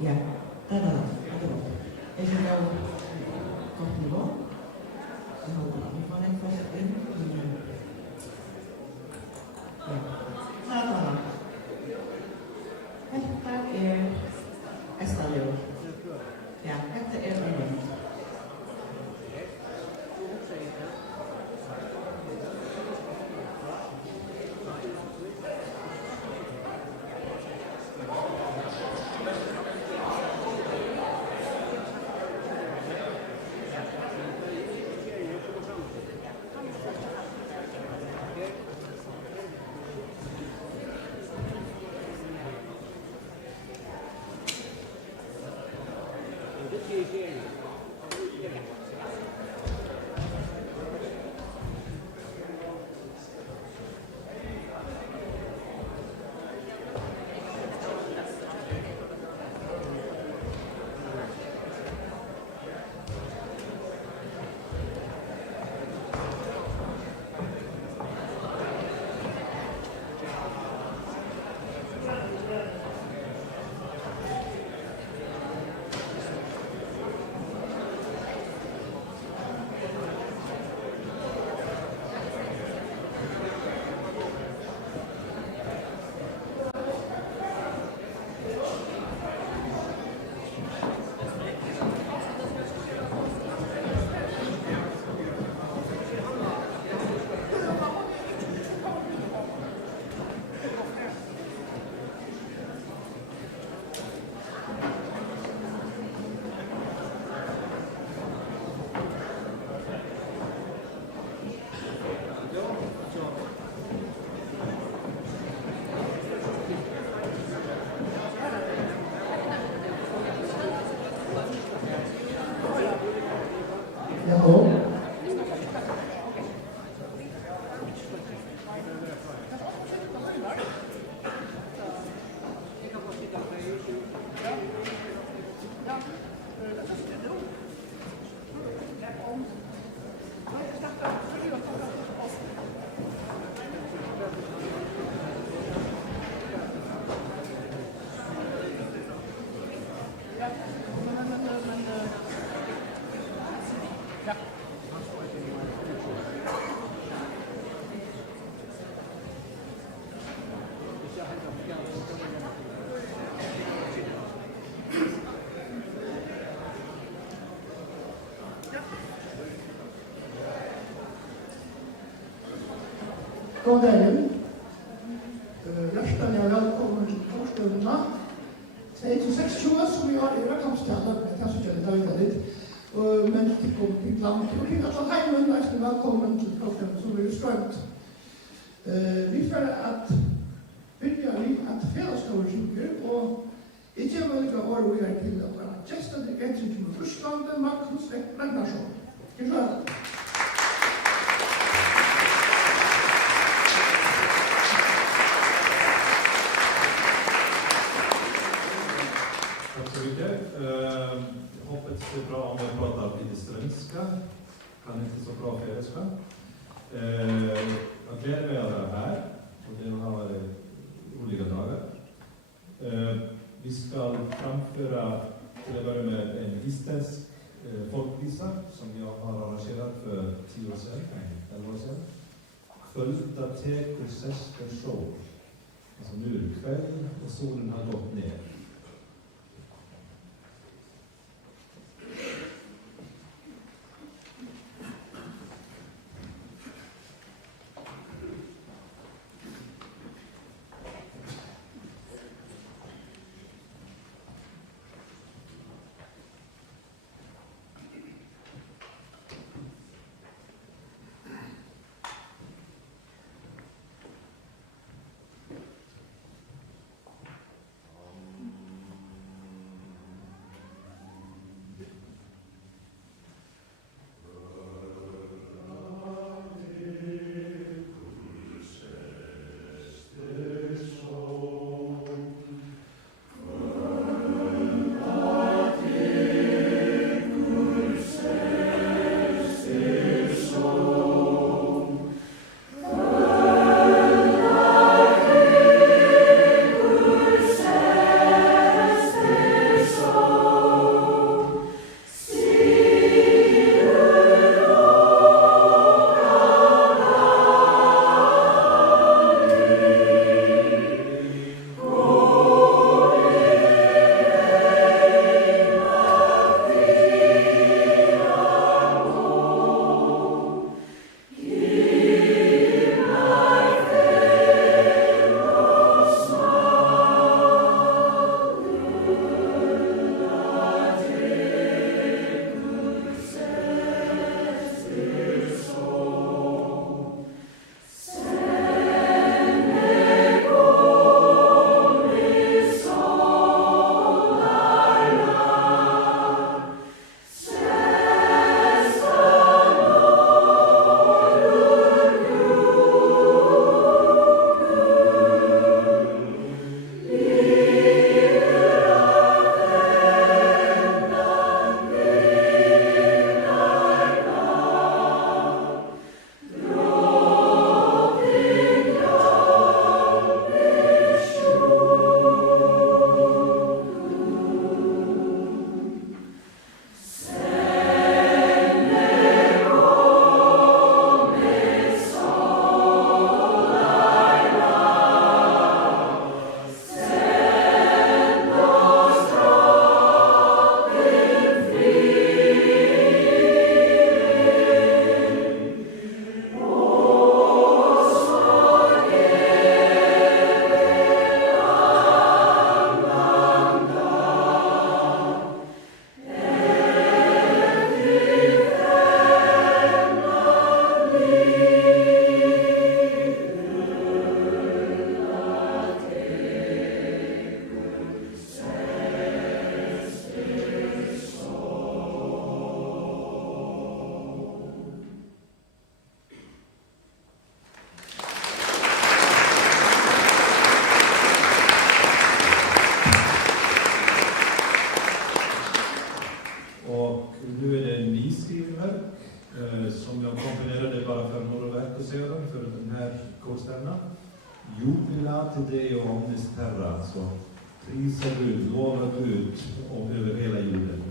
Ja, is er nou compliment? Dan hoop ik nog wel even vast in. Ja, dan. Het gaat eer. Esta Leo. Ja, het de eer moment. God dagen. Hjertelig velkommen til Korsstøvnene 2026, som vi har i Rødkampstedet, men jeg kanskje ikke det er litt. Men til å komme til landet, og til at heimen er velkommen til Korsstøvnene, som er strømt. Vi føler at begynner vi at fellesskapet synger, og ikke velger år vi er til å være gjestet til grensen til Russland, Magnus Ragnarsson. Skal vi høre det? Jag hoppas det är bra om jag pratar lite svenska. Kan inte så bra färska. Jag gläder mig att vara här. Och det har varit roliga dagar. Vi ska framföra till att börja med en isländsk folkvisa som jag har arrangerat för 10 år sedan, 11 år sedan. Kvölda tekur sestur sól. Alltså nu är det kväll och solen har gått ner. som jag komponerade bara för några veckor sedan för den här kårstämman. Jubila till Deo omnis terra, så prisa Gud, lova Gud över hela jorden.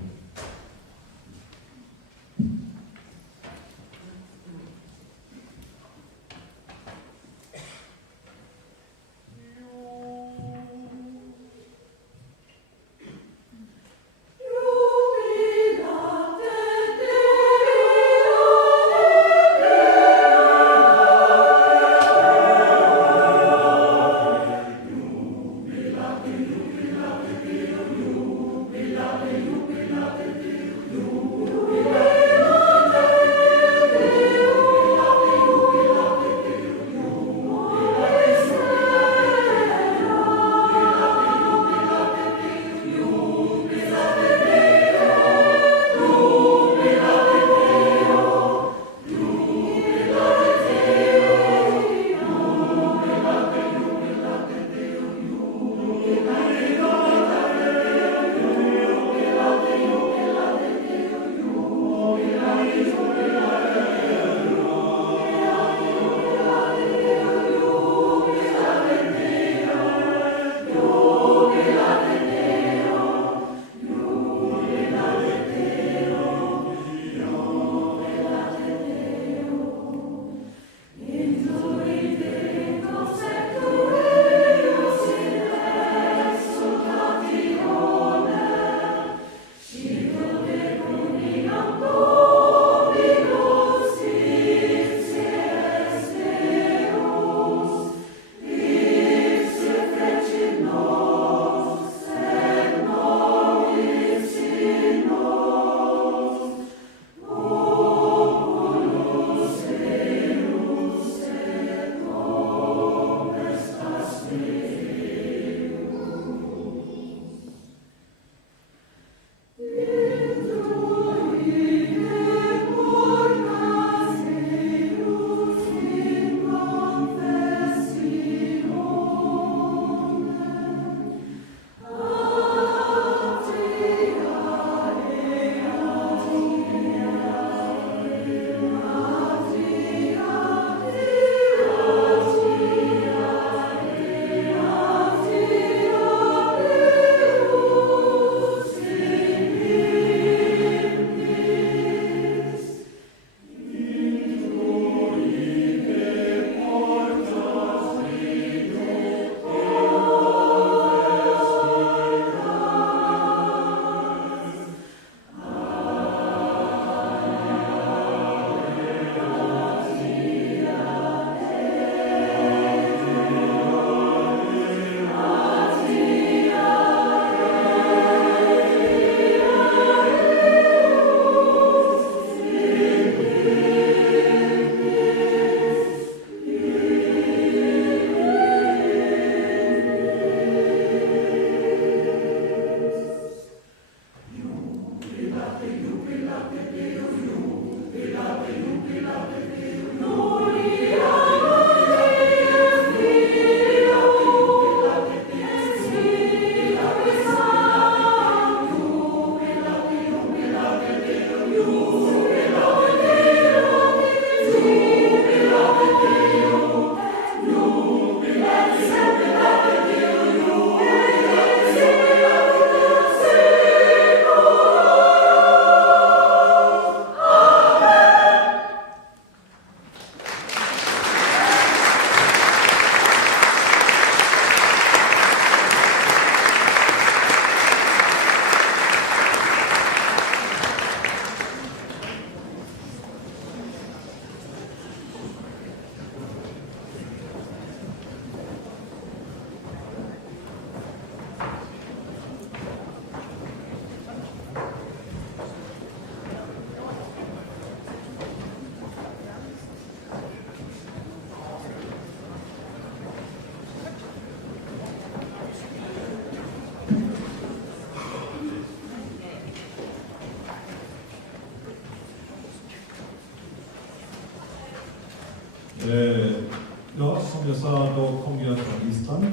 Ja, som jag sa, då kom jag från Island,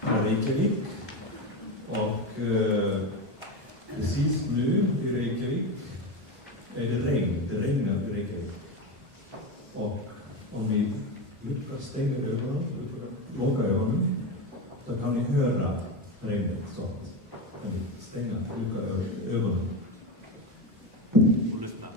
Reykjavik. Och precis nu i Reykjavik är det det regnar i Reykjavik. Och om ni stänger ögonen, låga ögonen, då kan ni höra regnet så att kan ni lucka ögonen. Och lyssna.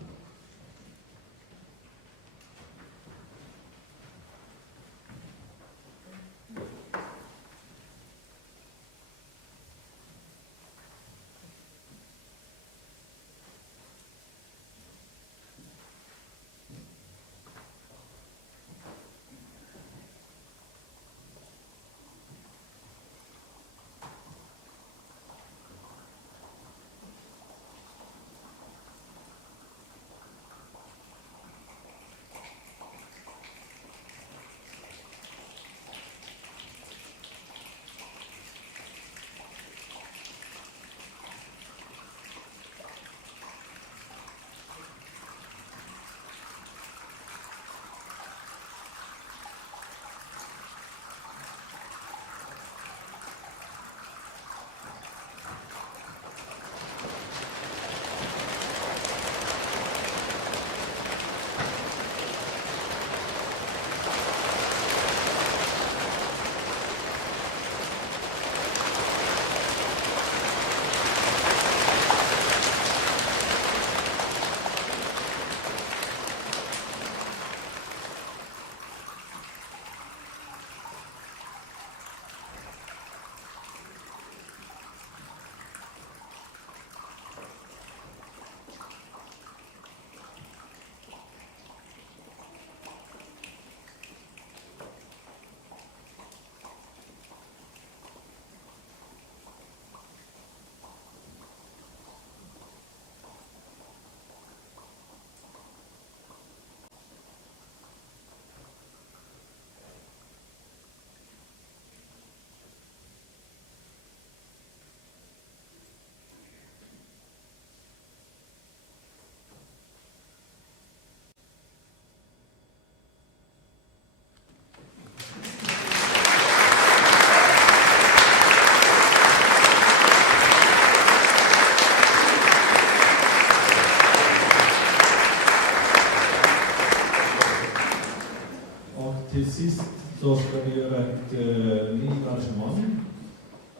Till sist så ska vi göra ett livarrangemang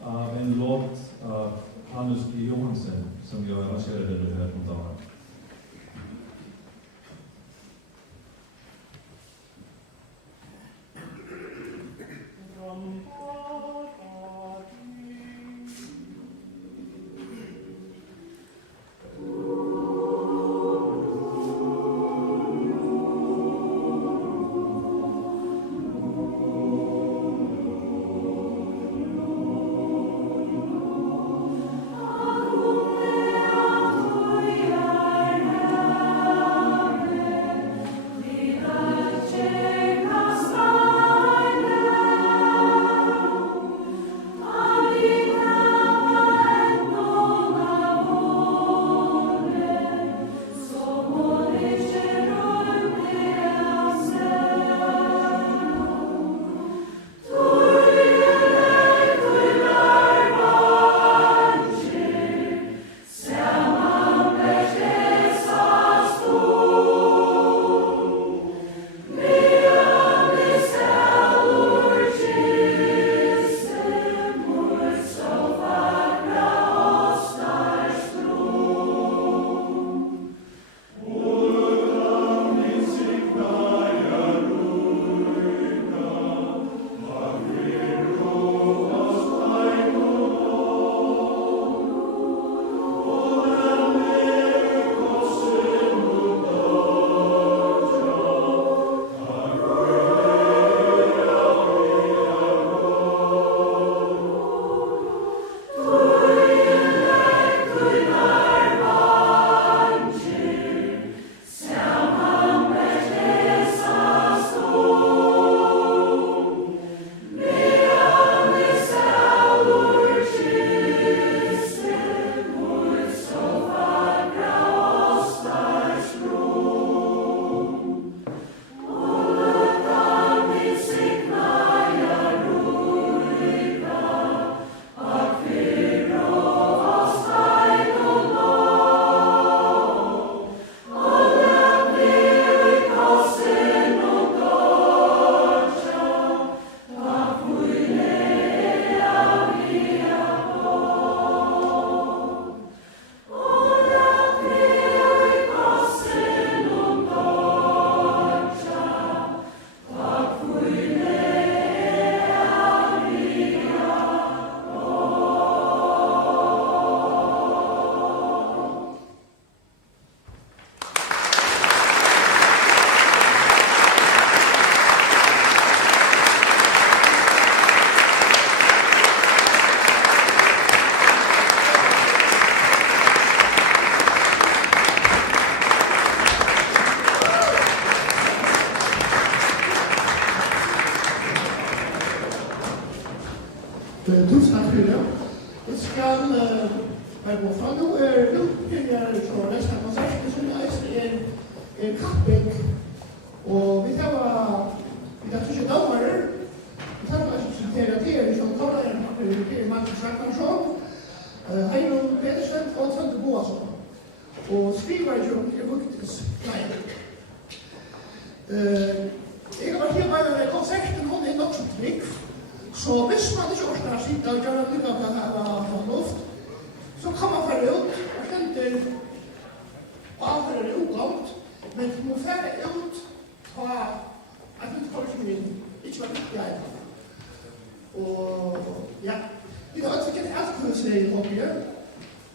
av en låt av Hannes B. Johansen som jag arrangerade nu här på dagen. Alleluia. Tusenakryla. Det ska bara gå från nu börjar så nästa konsert som är en kapping och vi tar tyska domare vi tar presenterar som kollar en Marcus Ragnarsson Heino Pedersen och Svante Boasson och skriver ju Vuktis jag har varit hemma med konserten hon är nog så trygg så hvis man ikke orker å sitte og gjøre noe av det her av luft, så kan man fære ut og kjenter avhører det ugamt, men du må fære ut på at utforskningen ikke var riktig her. Og ja, vi har ikke et altkurse i Norge,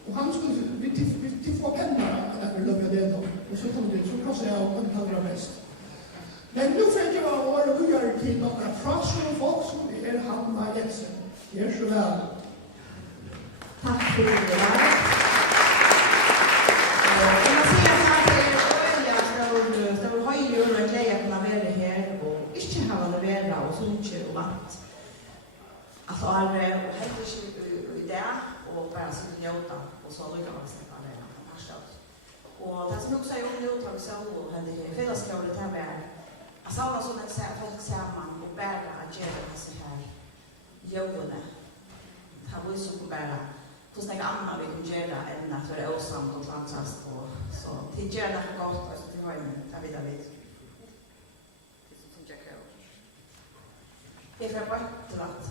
og han skulle, vi får penner at vi løper det nå, og så kom det, så krosser jeg og kan ta det mest. Men nu fick jag vara och göra till några frasor och folk som Hanna Jensen. Gör så väl. Tack för det. Kan man säga att det är stor höjor och grejer att man är här och inte har det väl och så inte och vatt. Alltså och helt i det och bara så njuta och så lycka man sig på det. Och det som också är underuttag så och hade fällskapet här med jag sa så att säga folk samman och bära att göra det så här jobbarna. Det var ju så bara hur snägga andra vi kan göra än att vara åsamt och fantastiskt och så till göra det gott och så till har ju David. Det som jag kan. Det är bara att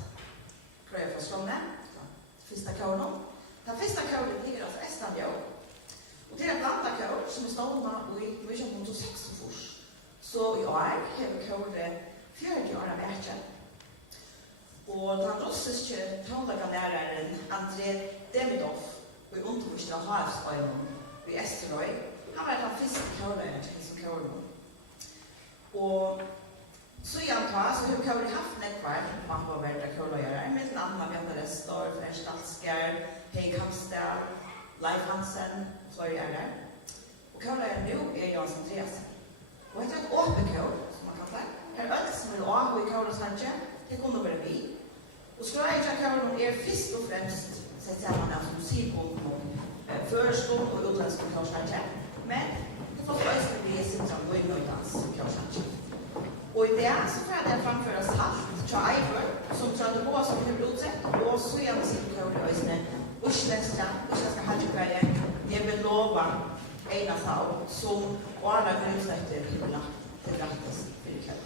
gröna för slånga. Första kåren. Den första kåren ligger alltså Estanjo. Och det är en blandad kår som är stående i Mission 6 fors. Så jag har kåret 40 år av världen. Och den russiske tonläggarläraren Andrei Demidov i undervisning av Havsöjden i Esteröj, han var den första kåret som kåret. Och så jag antar så har kåret haft näckvärd man har varit kårlöjare med en annan Björn Restor, French Dalskar, Peg Hamstad, Leif Hansen och flera. Och kårlöjaren nu är Jans Andreas. Och det är ett åpekår, som man kan säga. Här är öll som vill ha i kårlöjare, det kommer bara vi. Och Skåra-Kåren är först och främst sett samman av musikgång och förskång och utländska kårlöjare. Men det får också bli som Guinöjdans kårlöjare. Och i det så får det framföras halt till Eiför, som Svante Boasson har utsett, och så är musikkårlöjare utländska halvkvällare. Jag vill lova en av dem som alla förutsätter till grattis för ikväll.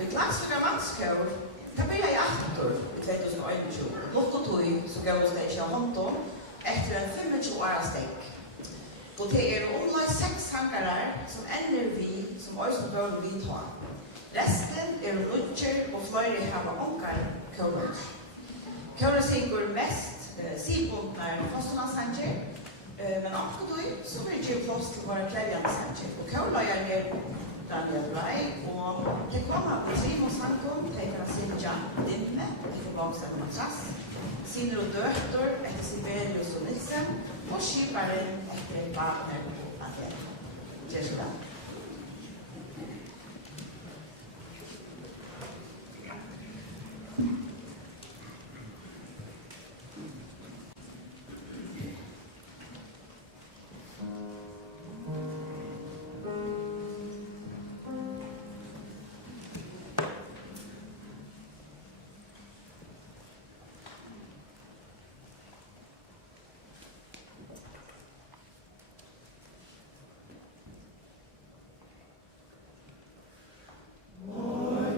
Det är klassiska manskår. Det blir i 8 i 2021. Något tog så gav oss det inte håndtom efter en 25 års steg. Och det är omlag 6 hangarar som ännu vi som också bör vidta. Resten är rutcher och flöjre har ångar kålar. Kålar syngur mest sibundnar fosterlandsanger, men också då så vill det plats till våra klädjansanger. Och kålar är Daniel Rai och det kommer på Simons handkom, det kan Sinja Dimme, det får baksätta matrass, Sinner och dötter efter Sibelius och Nissen och skiparen efter Wagner och Adel. Jessica. Oi,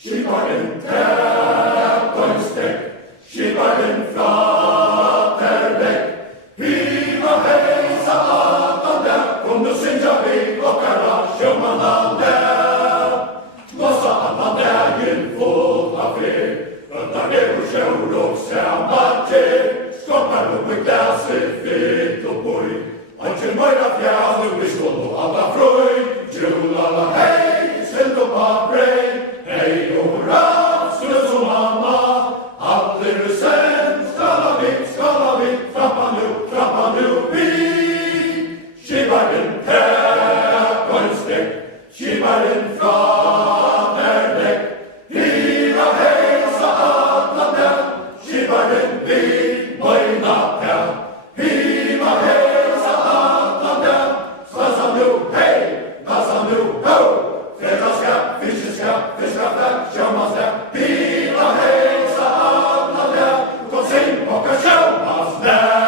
Skiparen tæt og en stekk, skiparen flater vekk. Hiva heisa atan der, kom nu synja vi okkara sjömanande. Mossa annan dagen full av fred, öttar ner och sjör och samma tjej. Skapar upp en glaset fritt och boj, och till möjra fjäll vi skål och alla fröj. Jul alla hej, svält och paprej, hej och hurra, skulle som mamma. Allir sen, skala vi, trappa nu, vi. Skiparen tät och en stekk, skiparen flater vekk. Hiva heisa alla der, skiparen vi møyna her. Hiva heisa alla der, stassa nu, hei, passa nu, ho. Fredagsskatt, fiskskatt, sjömansskatt. Hiva heisa alla der, kom sing och sjömansskatt.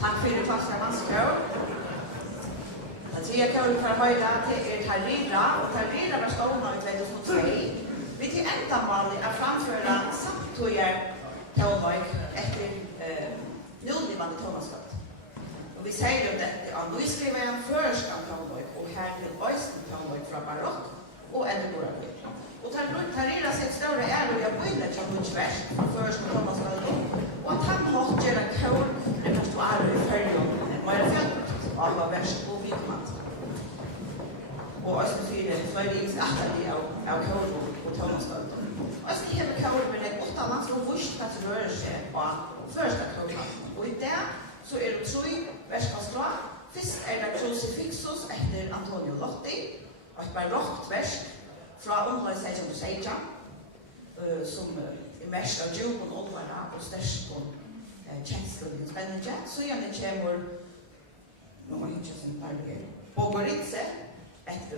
Tack för det första manskör. Den tredje kören för höjda till Tarira, och Tarira var stående i 2002. Vi till ändamål att framföra samtidiga tonvåg efter nuvarande tonvågsskatt. Och vi säger ju detta att nu skriver jag en första tonvåg och här till östen tonvåg från barock och ännu går det. Och Tarira sett större är och jag började till Munchvers från första tonvågsskatt. Och att han måste göra kör repertoar i färgen mer fällt av vers och vikmat. Och jag skulle säga det för det är av kör och tonvågsskatt. Och jag ska hela kör med det 8 lands och vurst att röra sig på första kör. Och i det så är det 3 verskanstrå. Först är det Crucifixus efter Antonio Lotti. Och ett barockt vers från området 1616 som är mest av djupen åldvarna och störskon känslan i spännande. Så gärna kommer någon hittar sin barriär. Bogoritse efter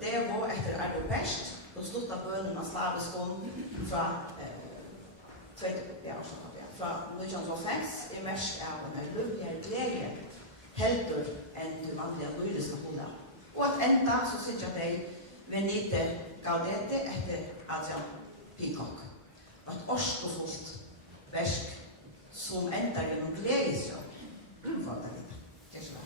Devo efter Ardopest. De sluttar bönerna slaviskon från 1905 är mest av den här lugniga glädje heldur än du vanliga lydesna hålla. Och att ända så syns jag dig Venite Gaudete efter Adrian Peacock. Att orskofullt versk som ändar genom glädje. Vad det är. Det är så här.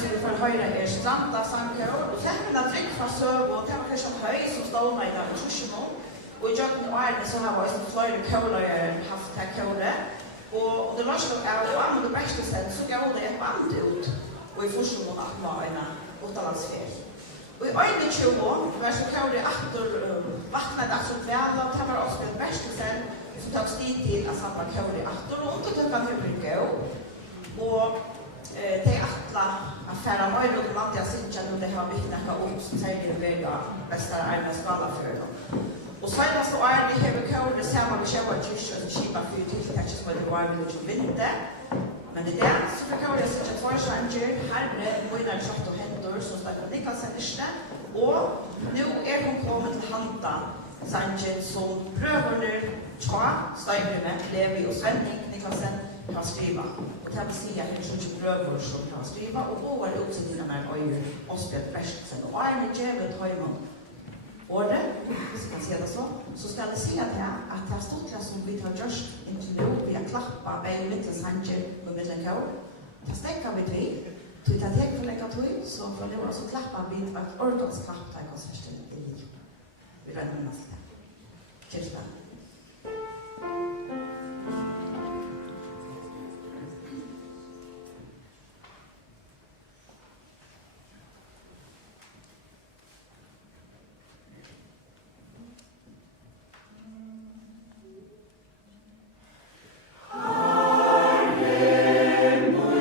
som vi får höra Stranda sanger och sen vill jag trycka från söv och det var kanske en höj som stod mig där i Trusjemon. Och i Jöken och Arne så har vi flera kålar haft det här kålet. Och det var så att jag använde bästesen så gav det ett band ut. Och i Trusjemon att man var en åttalandsfär. Och i öjne 20 var så kålet att vattnade att så väl och det var också ett bästesen som tog stid till att samma kålet att och undertökan hur det går. Och det är attla affärer var ju då att jag syns att det har mycket näka ord som säger det väga bästa arna skala för dem. Och senast då är det här kål det samma vi köper just att skipa för tilltäckes vad det var vi då vinter. Men det där så för kål jag syns att två sanger här är både kött och händer som står på Niklasen nästa och nu är hon kommit till hanta sanger som prövar tja stänger med Levi och Svenning Niklasen kan skriva. Och det vill säga att det är inte bröder som kan skriva och vågar uppsättningar när jag är Osbjörn Berstsen. Och är det djävulet har man ordet, vi ska se det så ska det säga att det har stått det som vi har gjort intervju, vi har klappat med lite sanger på mittenkår. Det stäcker vi till, till att jag får lägga till, så från det var så klappar vi ett ordens klapp där i konserten i liv. Vi räddar nästa. Kirsten. Yeah.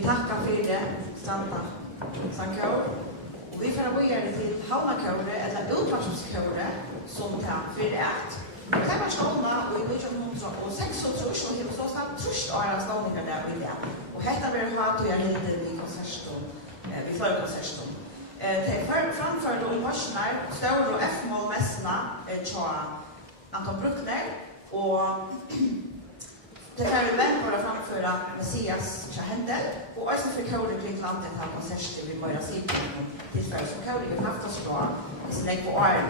Vi tackar för det, Stranda Sankör. Och vi får börja till Havnaköre, eller Utvarskköre, som tar för det. Det var stående och i 1906 och hur så snabbt trusht åra ståndningar där vid det. Och detta blir hatt och jag hittar vid konserten, vid förkonserten. Det framförde om marscherna, stora och F-mål-mässorna, tja Anton Bruckner. Och det här är vem bara framföra Messias Händel. Och också för Kauri kring landet har konserter vid Möjra Sidan tillfället som Kauri har haft oss då i sin lägg på åren.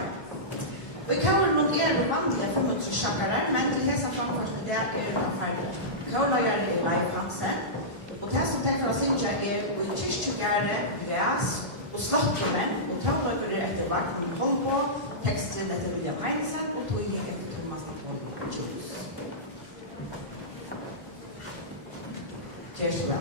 Och i Kauri någon är det vanliga för motståndare, men till dessa framförsning där är det färdigt. Kauri är det Leif Hansen. Och det som tänker att synja är i Kyrkjegärde, Gräs och Slottomän och travlöper efter Vagn Holmbo, texten efter William Heinsen och tog in efter Thomas Napoleon Jules. Cheers to that.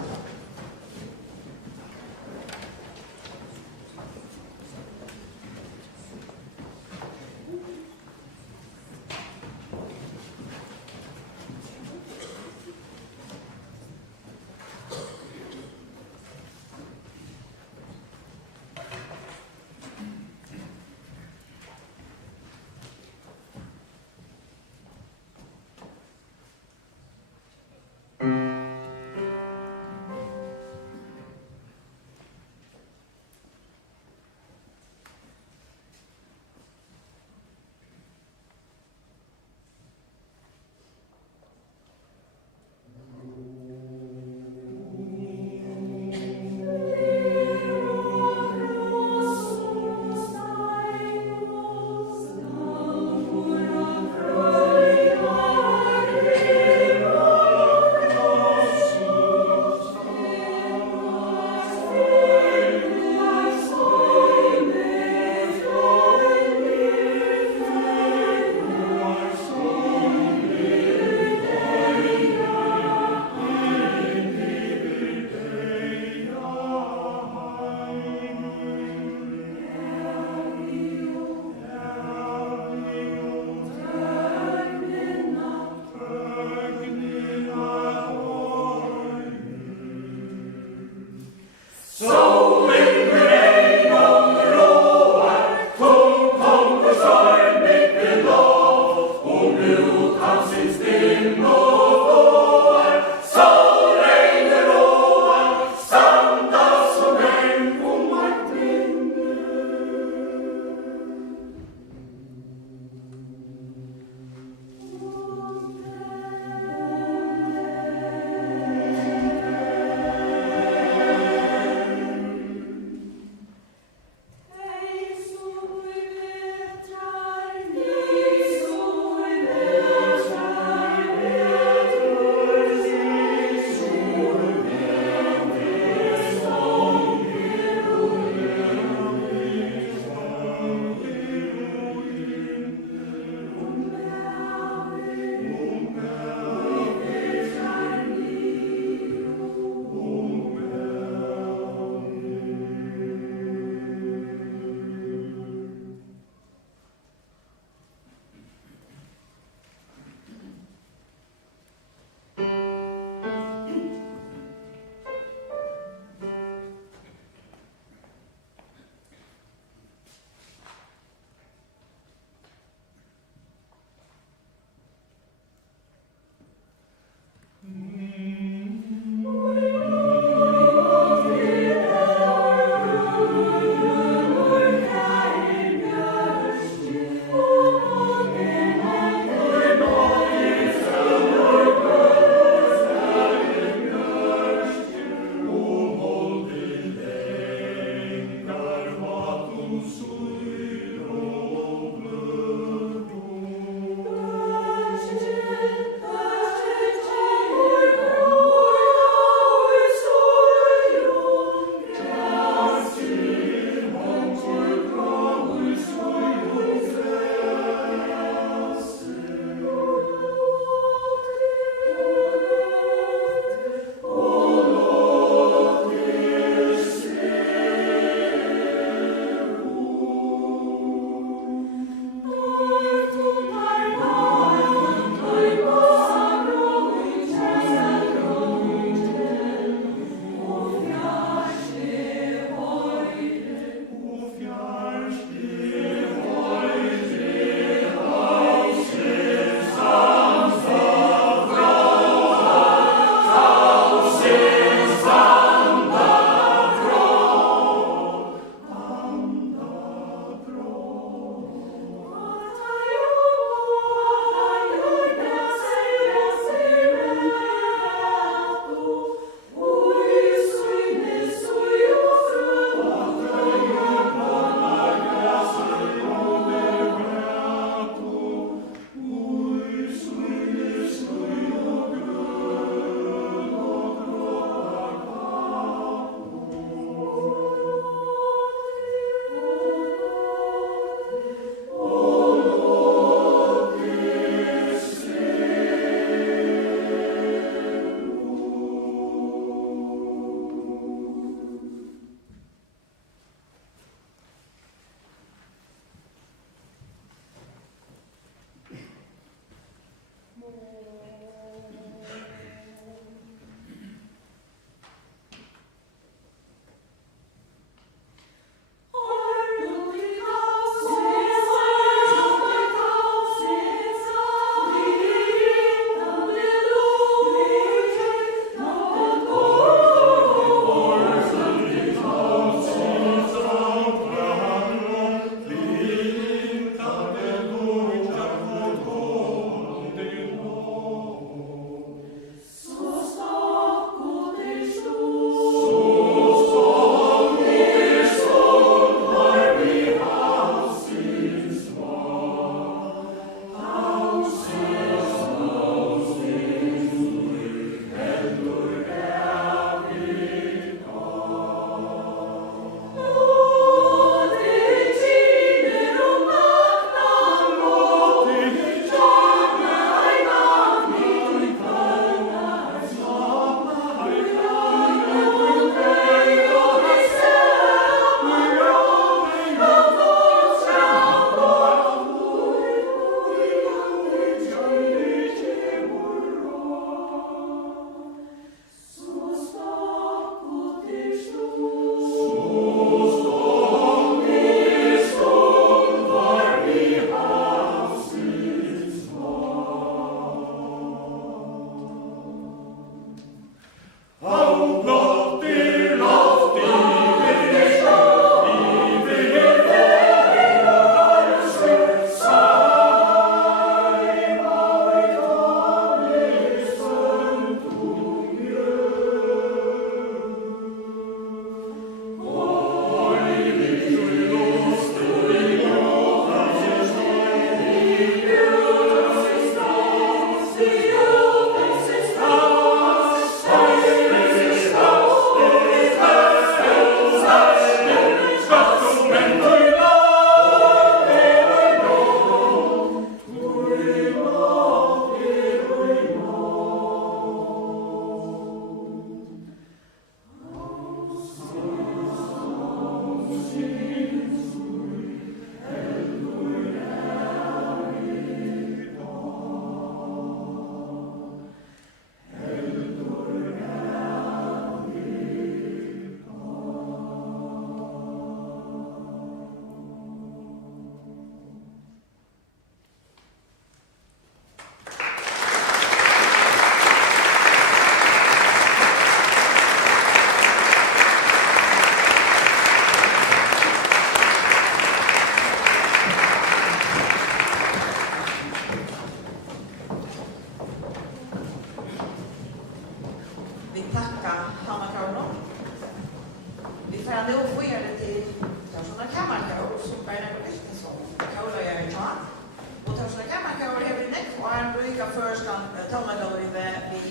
tonagående vi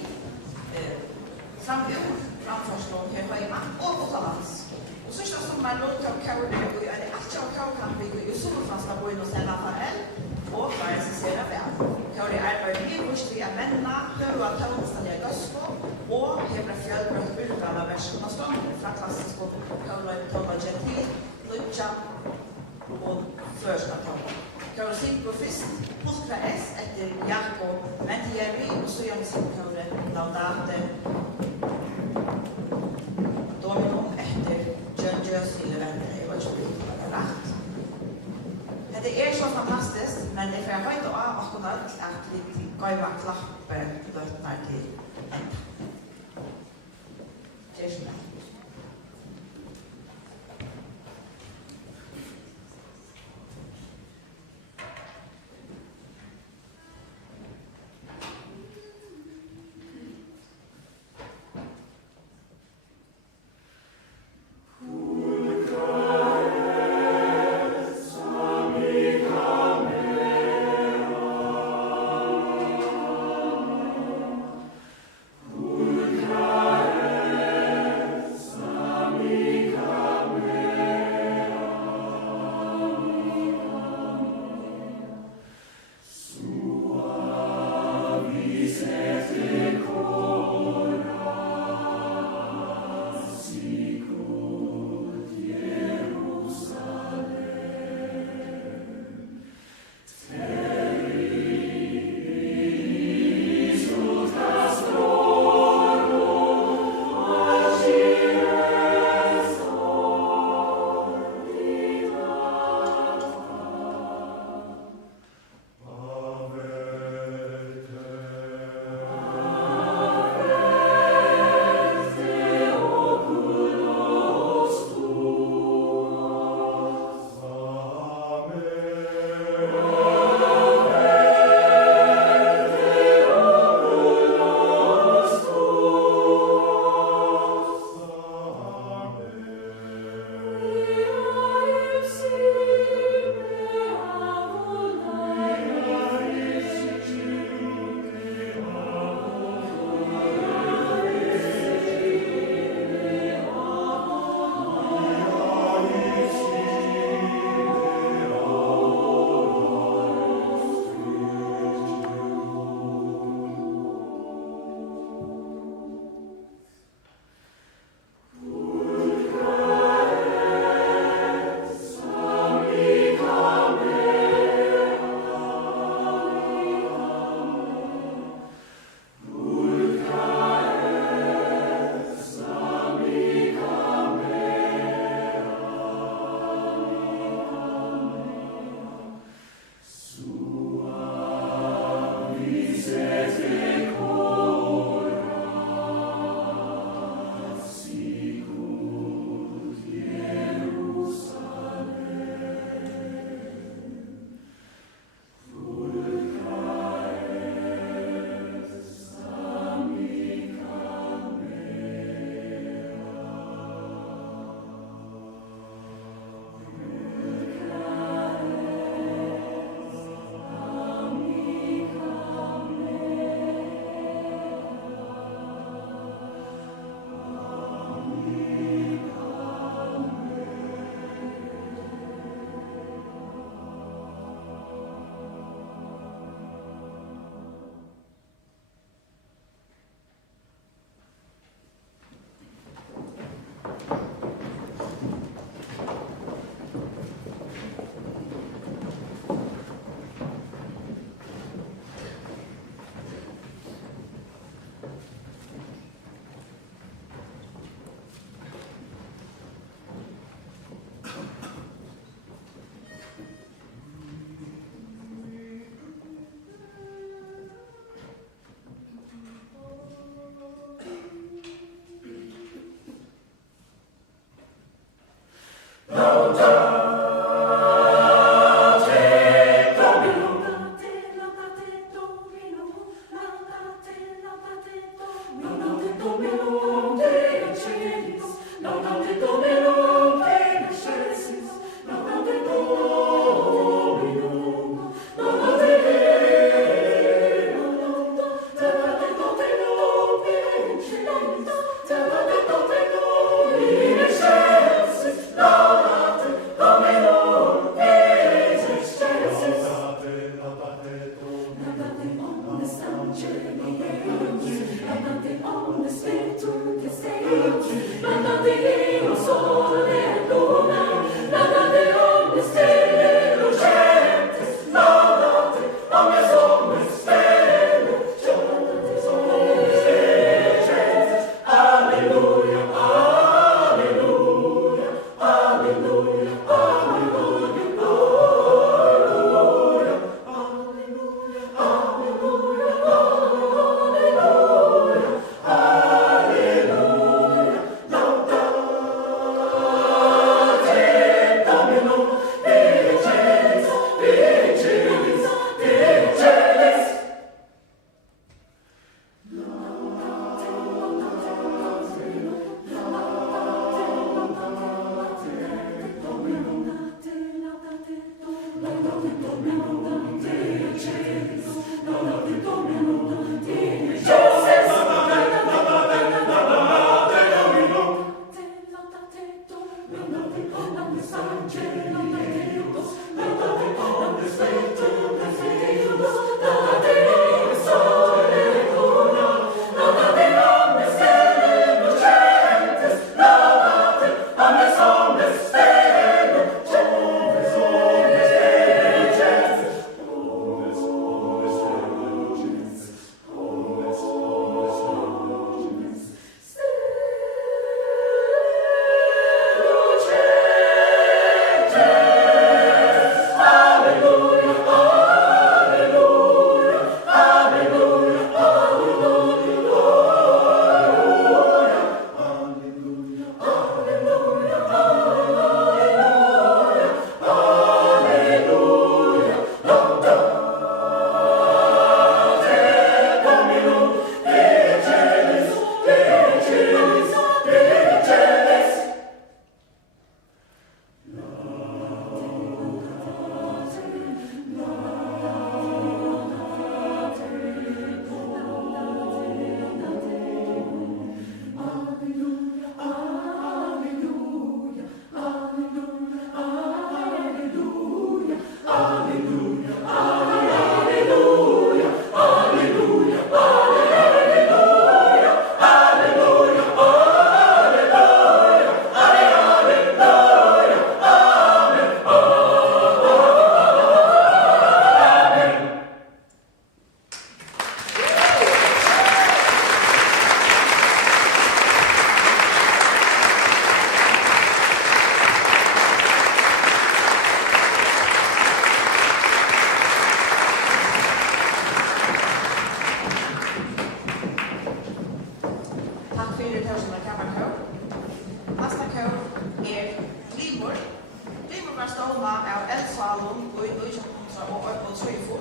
framförslån här hemma och utomlands. Och så står som man låter kåre och är det att jag kan bygga ju så fasta på en och sen affären och bara så ser det väl. Kåre arbetar med just det vänner, hur att ta oss till gospel och hela fjällbrott urvalda versioner som från klassisk och kåre tala gentil, lucha och första tal. Kåre sitter på fisk, puskra S efter Jakob, Mentieri och så gör vi sin kåre laudate Domino efter John Jersey Leventer, jag vet inte vad det är rätt. Det är så fantastiskt, men det får jag inte av akkurat att vi gaiva klapper lötnar till ända. Det är så där.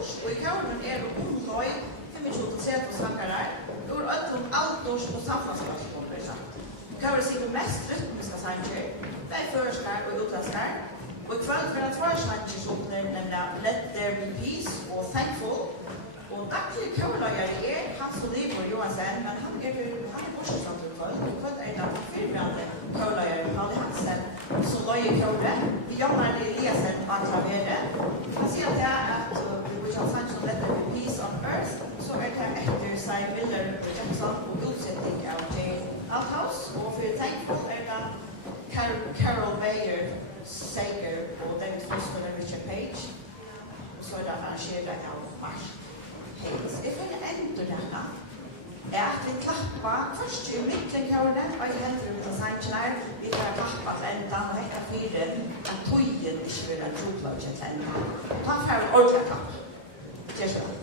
alders, og i kauren omløy 25-30 snakkarar, ur alders og samfunnsplattformer sagt. Kauren sikkert mest rytmiska sanger, det føreskar og utlandskar, og i kveld for at svarsnakker som nemlig Let There Be Peace og Thankful, og daglig kaurenløyere Hans Oliver Johansen, men han bortsatt i kveld, og kveld det firbrande kaurenløyere Pauli Hansen, som løyer kauren, vi jobber Eliasen av klaveret. Han sier at vi har sagt som Let There Be Peace on Earth, så det etter seg Miller Jackson og utsetting av Jane Althouse, og for Thankful det Carol Bayer Sager og David Foster og Richard Page, så det arrangeret av Mars Hayes. Jeg finner enda dette at vi klapper først i midten kauren, og jeg henter ut av sangen vi har klappet til enda, og dette fire at tøyen ikke vil ha tropløy til enda. Ta for ordentlig klapp. Det er sånn.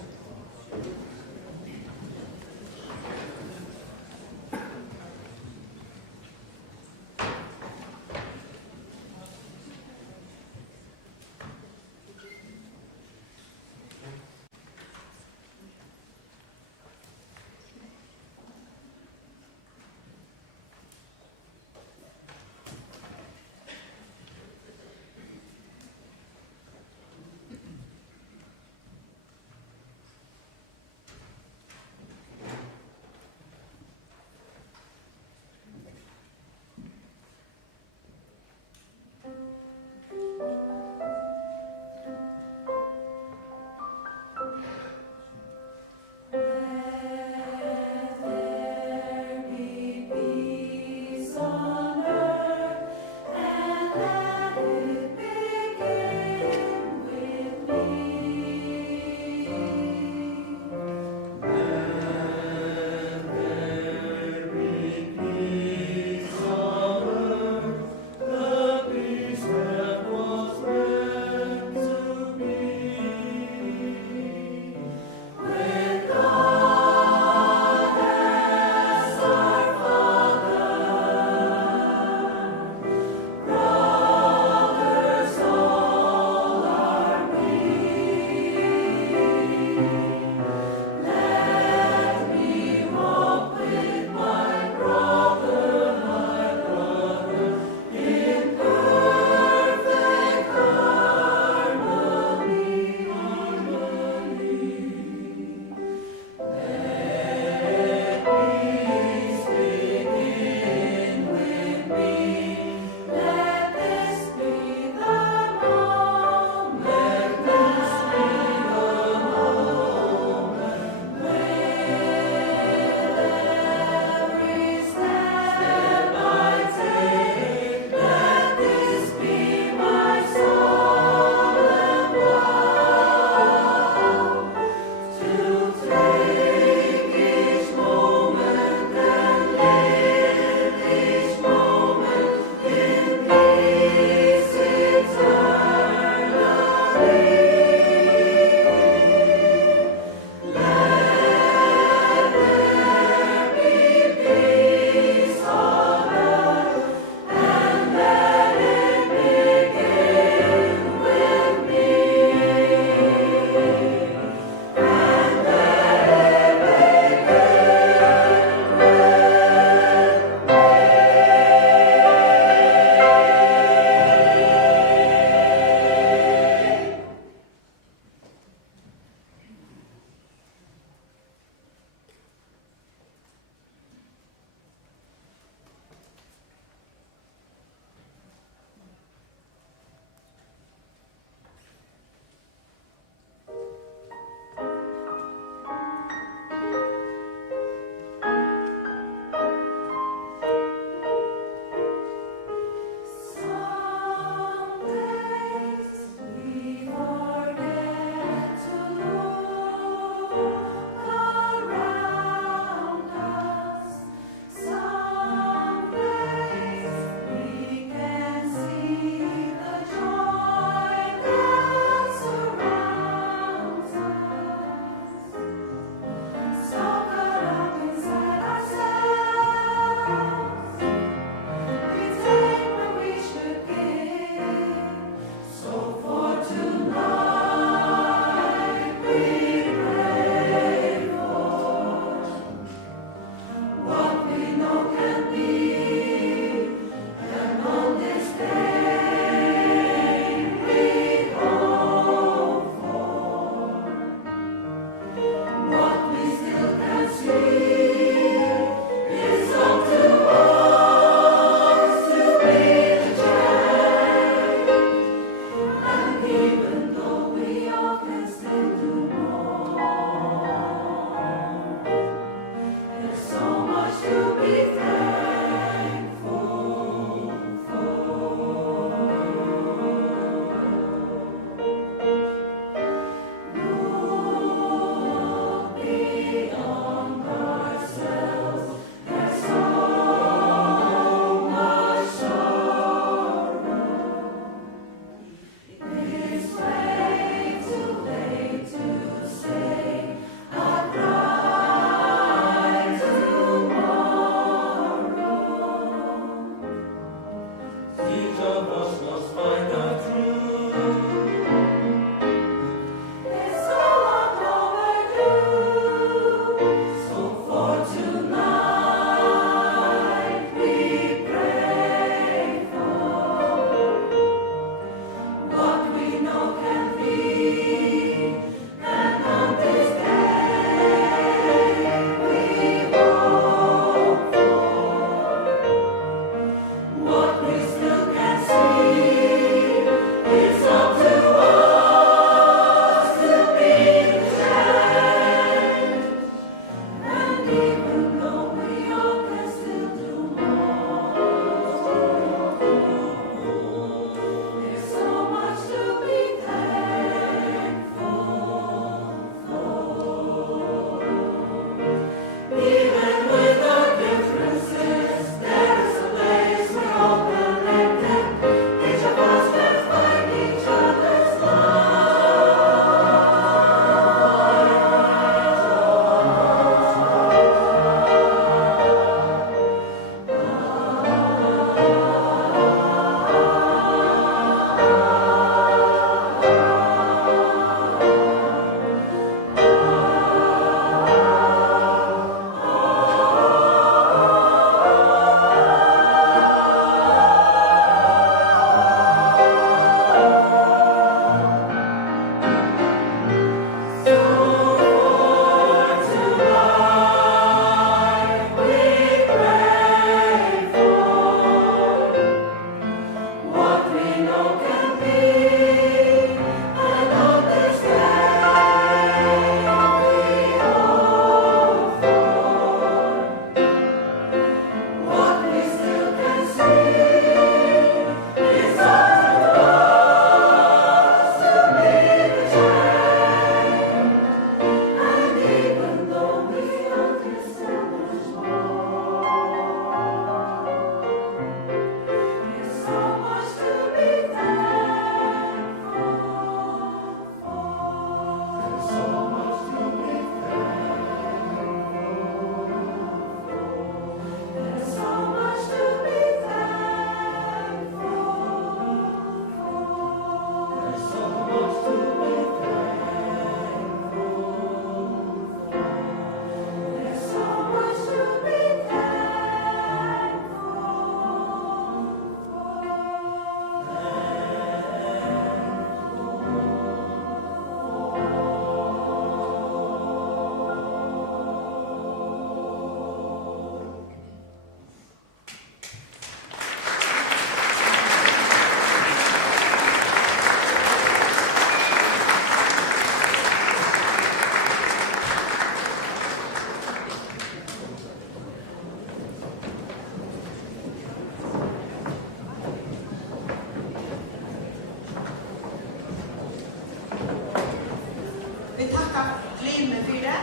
Vi tackar Glimme för det.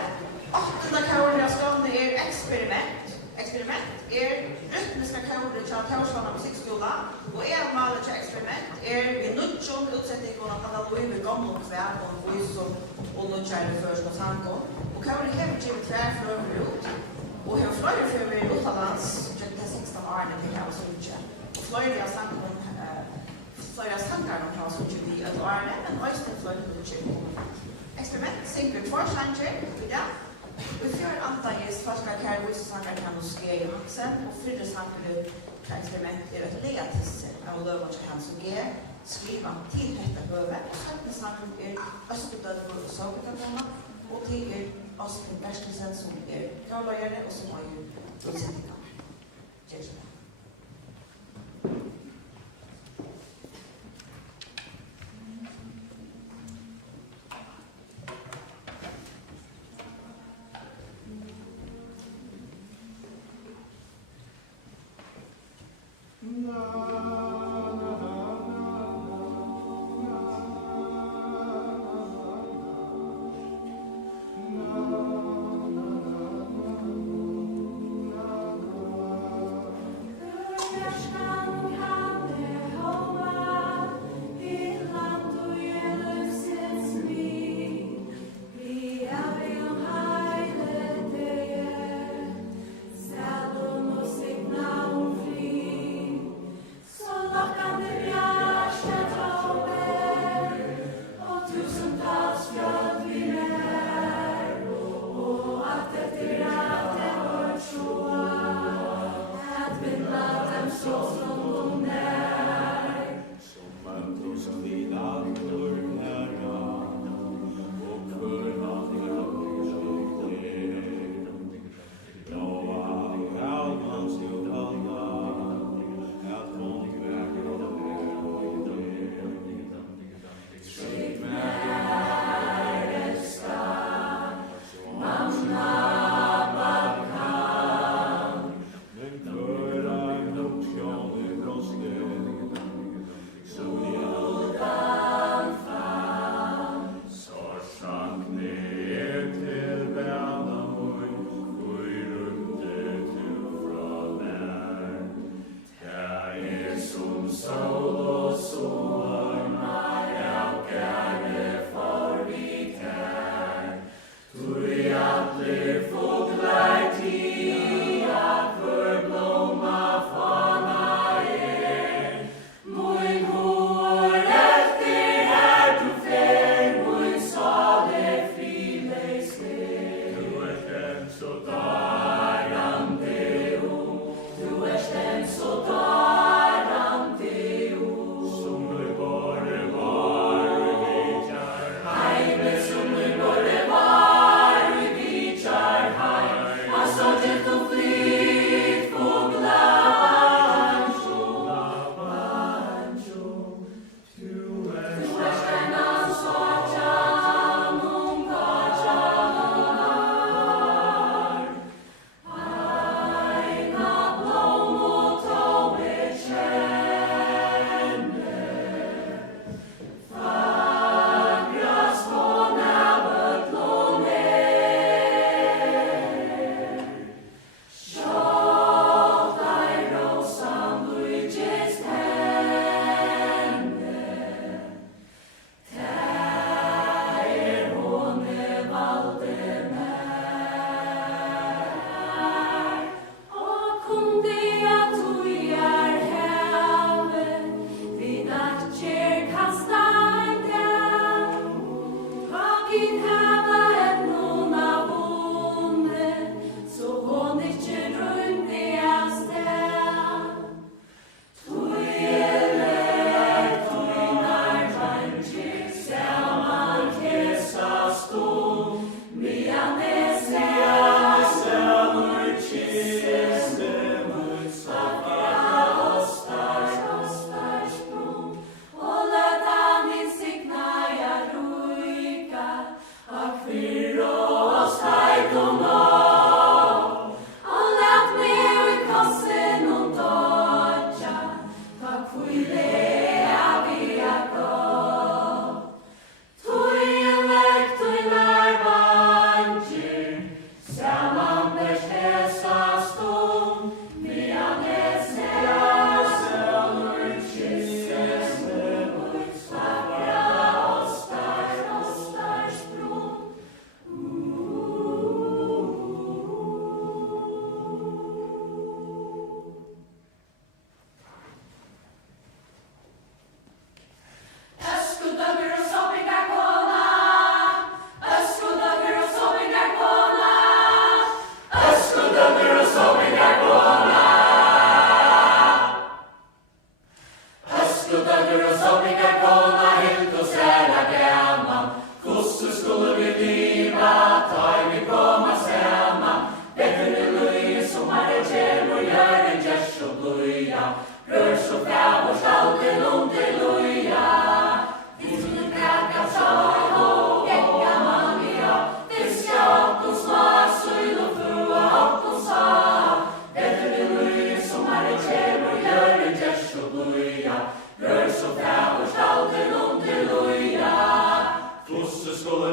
8:e koret av stående experiment. Experiment rytmiska koret till Torsvana musikskola och målet till experiment vi nutjon utsättning på att alla i gamla kvär och voice och nutjade först och sanko och koret har givit tvär för ut och har flera för mig utomlands till 16 år när det har så mycket och flera sankon flera sankar de har så mycket vi att ordna en oyster flera mycket experiment synker två sanger idag. Vi får antages första kärvus sankar kan och ske i Maxen och fyrde sankar experiment ett leatis av lövan till hans och skriva till detta behöver och själva sankar östudade på Sovjetunionen och till Austin Berstesen som kravlöjare och som har ju utsättningar. Tui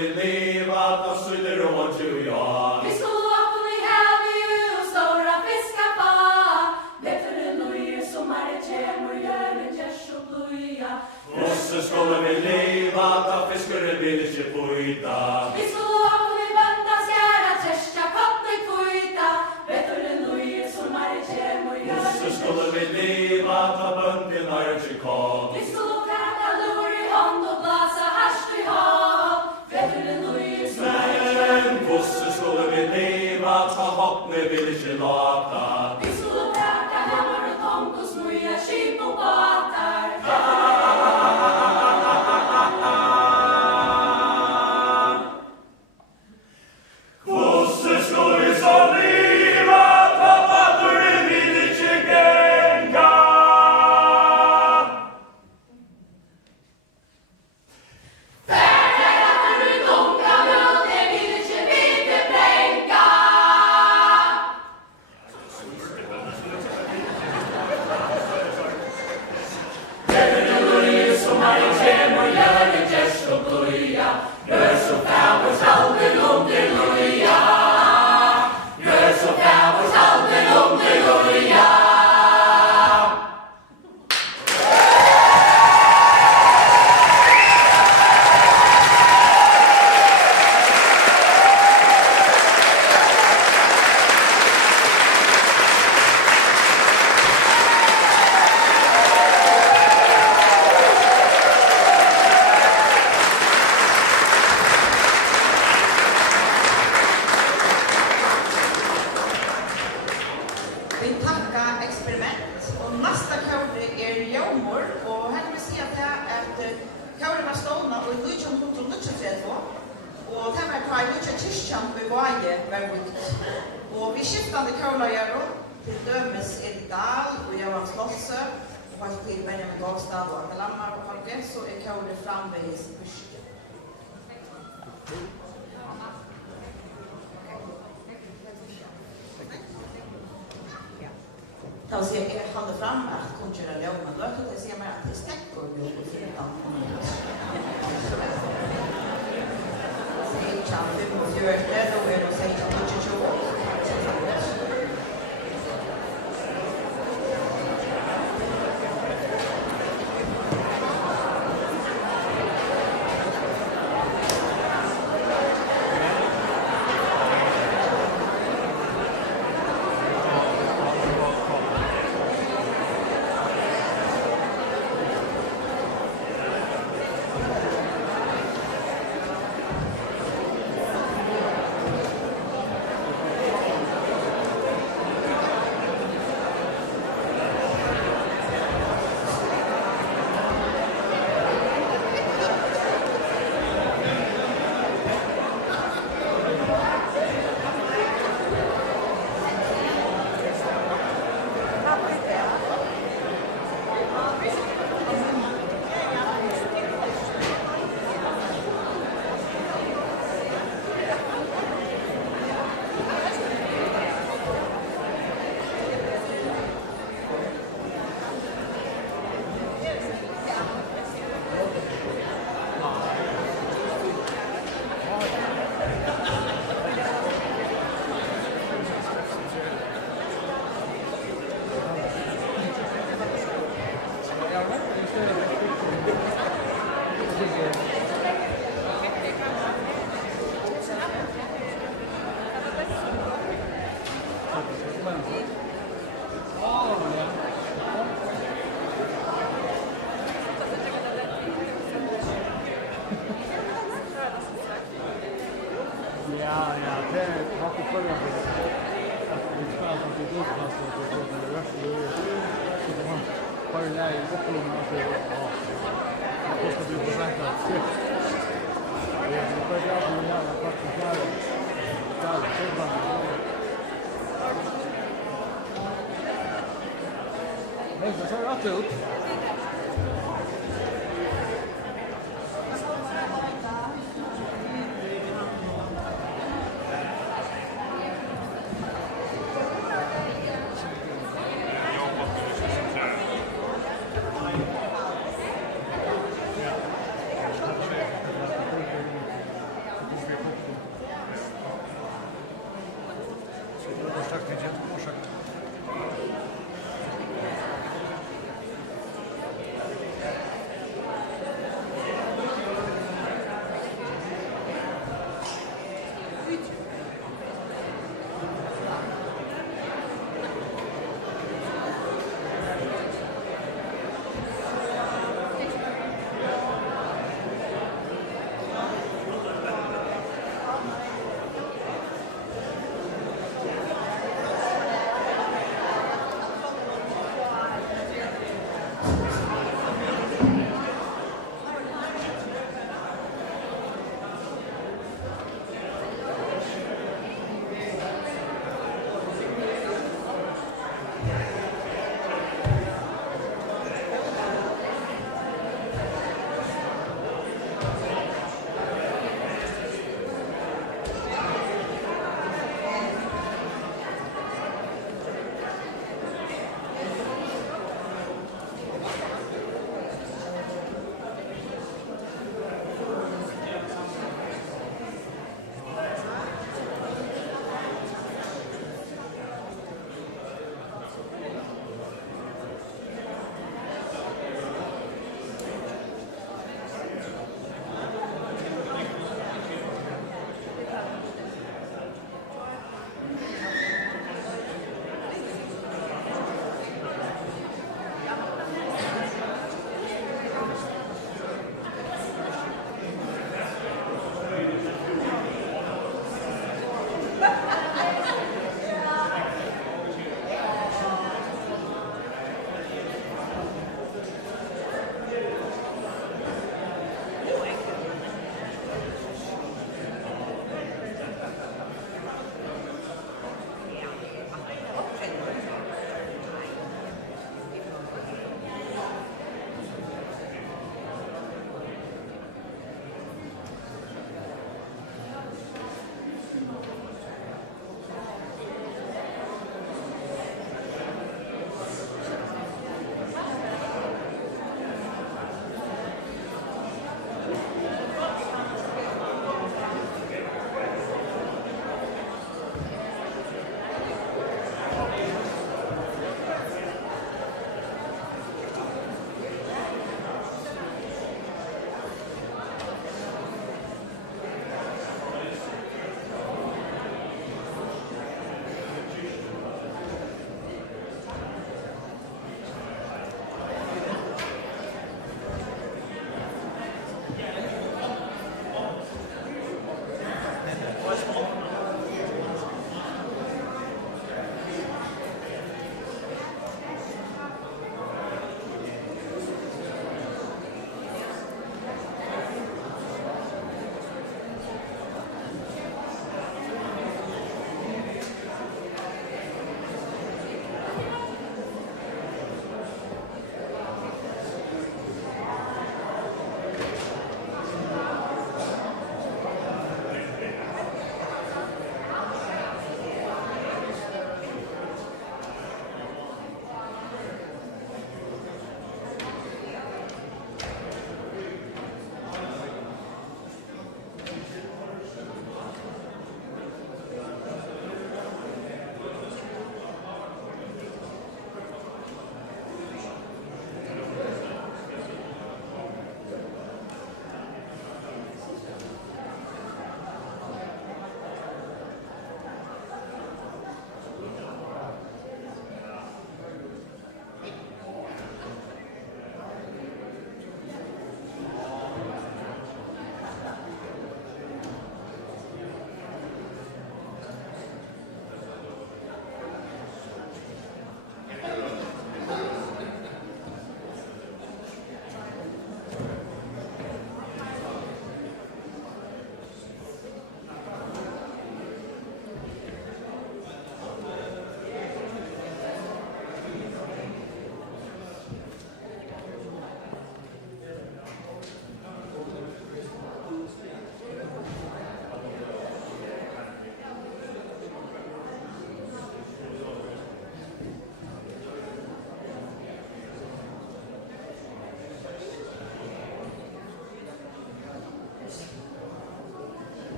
vi leva, då syller och ja. Vi skulle upp i havet och stora fiskar på. Bättre än nu som är det kämmer, gör en gärs och blöja. Och så skulle vi leva, då fiskare vill inte pojta. Vi skulle upp i bönda skära, träska, kotten kvita. Bättre än nu som är det kämmer, gör en Och så skulle vi leva, då bönden har inte kom. Vi skulle prata lur i hand och blåsa harst i hav. Bättre än nu som är det kämmer. Men och så skulle vi leva, då hoppne vill inte lata. Vi skulle prata hammar och tomk och smörja skip och båtar. Hvordan skulle vi så leva, då naturen vill inte gänga? Färger i gånga mjöl, det vill inte vite blänka. Som är en kämmer, gör en gäst och blöja. Rör så fävers halden under loja. Rör så fävers halden under loja. Vi tackar experiment och nästa kör är Jomor och här kan vi se att kören var stående och i 1932 och det var kvar i Lutja kyrkjan i Vaje var byggt. Och vi skiftade körlagare till dömes Erik Dahl och Johan Slottsö och har till Benjamin Gavstad och Anna Lammar och Holger så är kören framvägs i Byrske. Då ser jag håller fram att konkurrera långa löften. Det ser man att det stäcker ju på fyrtan. Säg chans 45, då är det säg chans 22.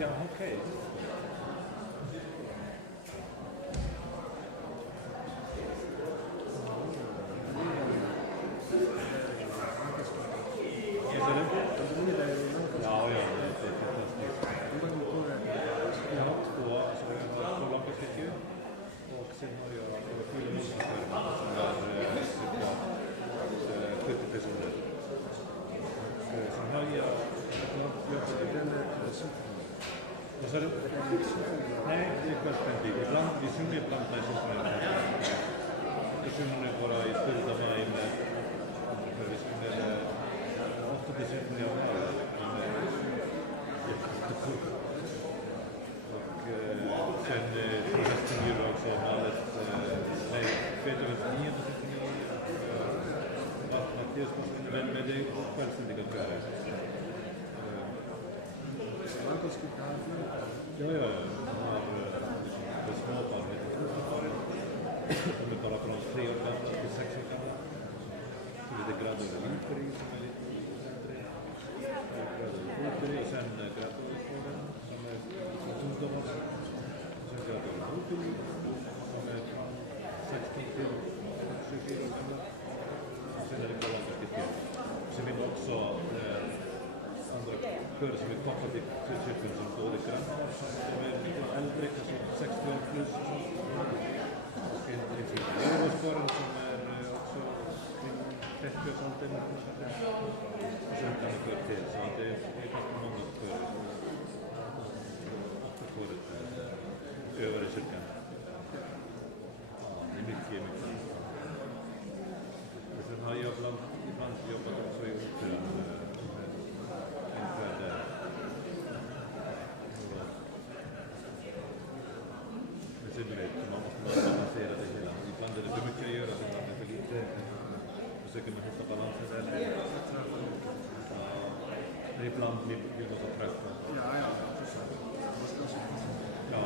Ja, okej. Nej, det är självständigt. Ibland, vi sjunger ibland med symfonin. Då sjunger vi bara i slutet av maj med andra. Vi sjunger ofta till symfoni av maj. Och sen på hösten gör vi också valet med Beethovens 9:e symfoni. Mattias, men det är självständiga körer. Ja, han har det småbarn heter Kronparet. De är bara från 3 år gamla till 6 år gamla. Så det är Grador Liperi som är lite äldre. Grador Liperi och sen Grador Liperi som är ungdomar. Och sen Grador Liperi som är 16 till 24 år gamla. Och sen är det Grador Liperi. Sen vill också andra körer som är kopplade till kyrkan som både grannar som är lite äldre, kanske 60 år plus. En Lerovåskören som är också kring 30-årsåldern. Och sen kan det kör till, så det är ganska många körer. Ofta köret över i kyrkan. Ja, det är mycket. Och sen har jag ibland jobbat också i operan. Man måste balansera det hela. Ibland är det för mycket att göra, ibland är det för lite. Försöker man hitta balansen där. Men ibland blir man så trött. Ja.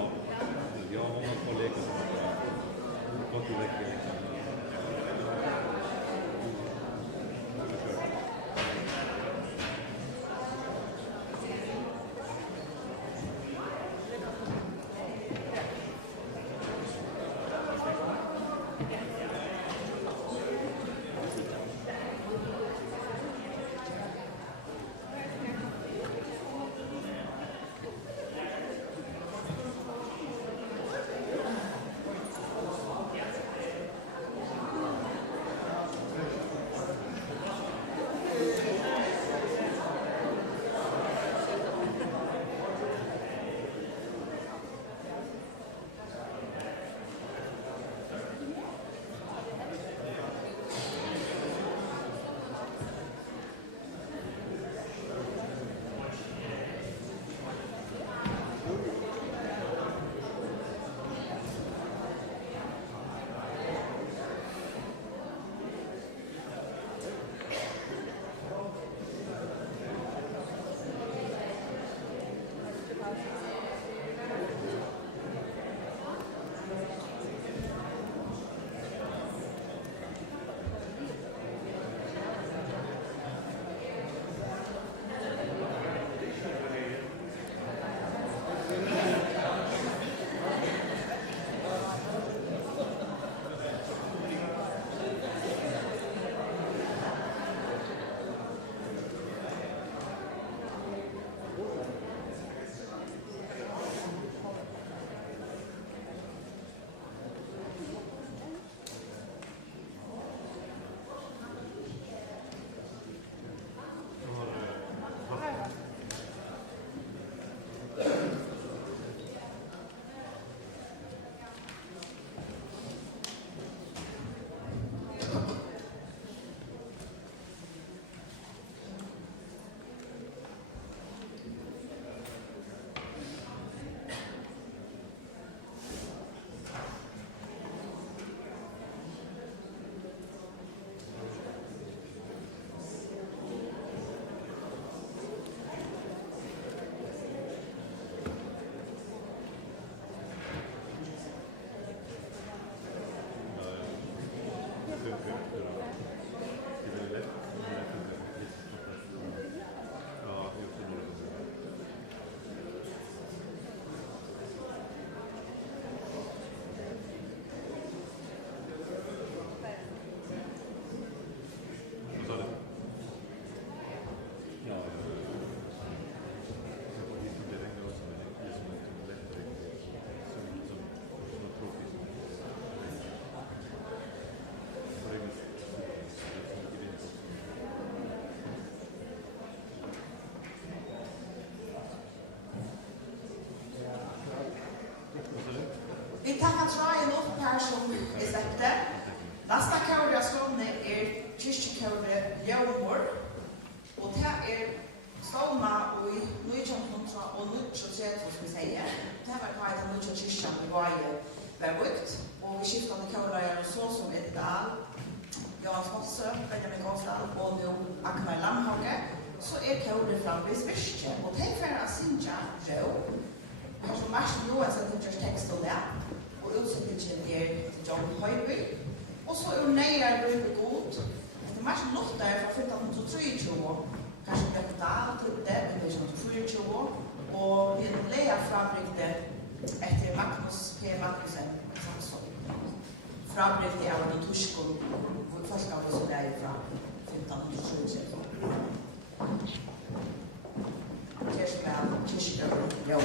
tackar Trajan upp här som är släppte. Nästa kåre av stående är kyrkekåre Ljövmor. Och det är stående i 1923, ska vi säga. Det här var kvar den nya kyrkan i varje verbukt. Och vi skiftade kårer och så som Edith Dahl, Jan Fosse, Benjamin Gåsland och nu Akmar Lamhage. Så är kårer framme i Sverige. Och det är för att Sinja Rå. Här som Martin Johansson tycker text om det. Och utsättningen är John Höjby. Och så är Nejar Röjby god. Det Martin Lotta är från 1523. Kanske det Dahl till det, men det är 1524. Och vi lägger frambrygde efter Magnus P. Magnusen. Frambrygde av de tyskor. Första av det som är från 1523. Kirchberg, Kirchberg, ja.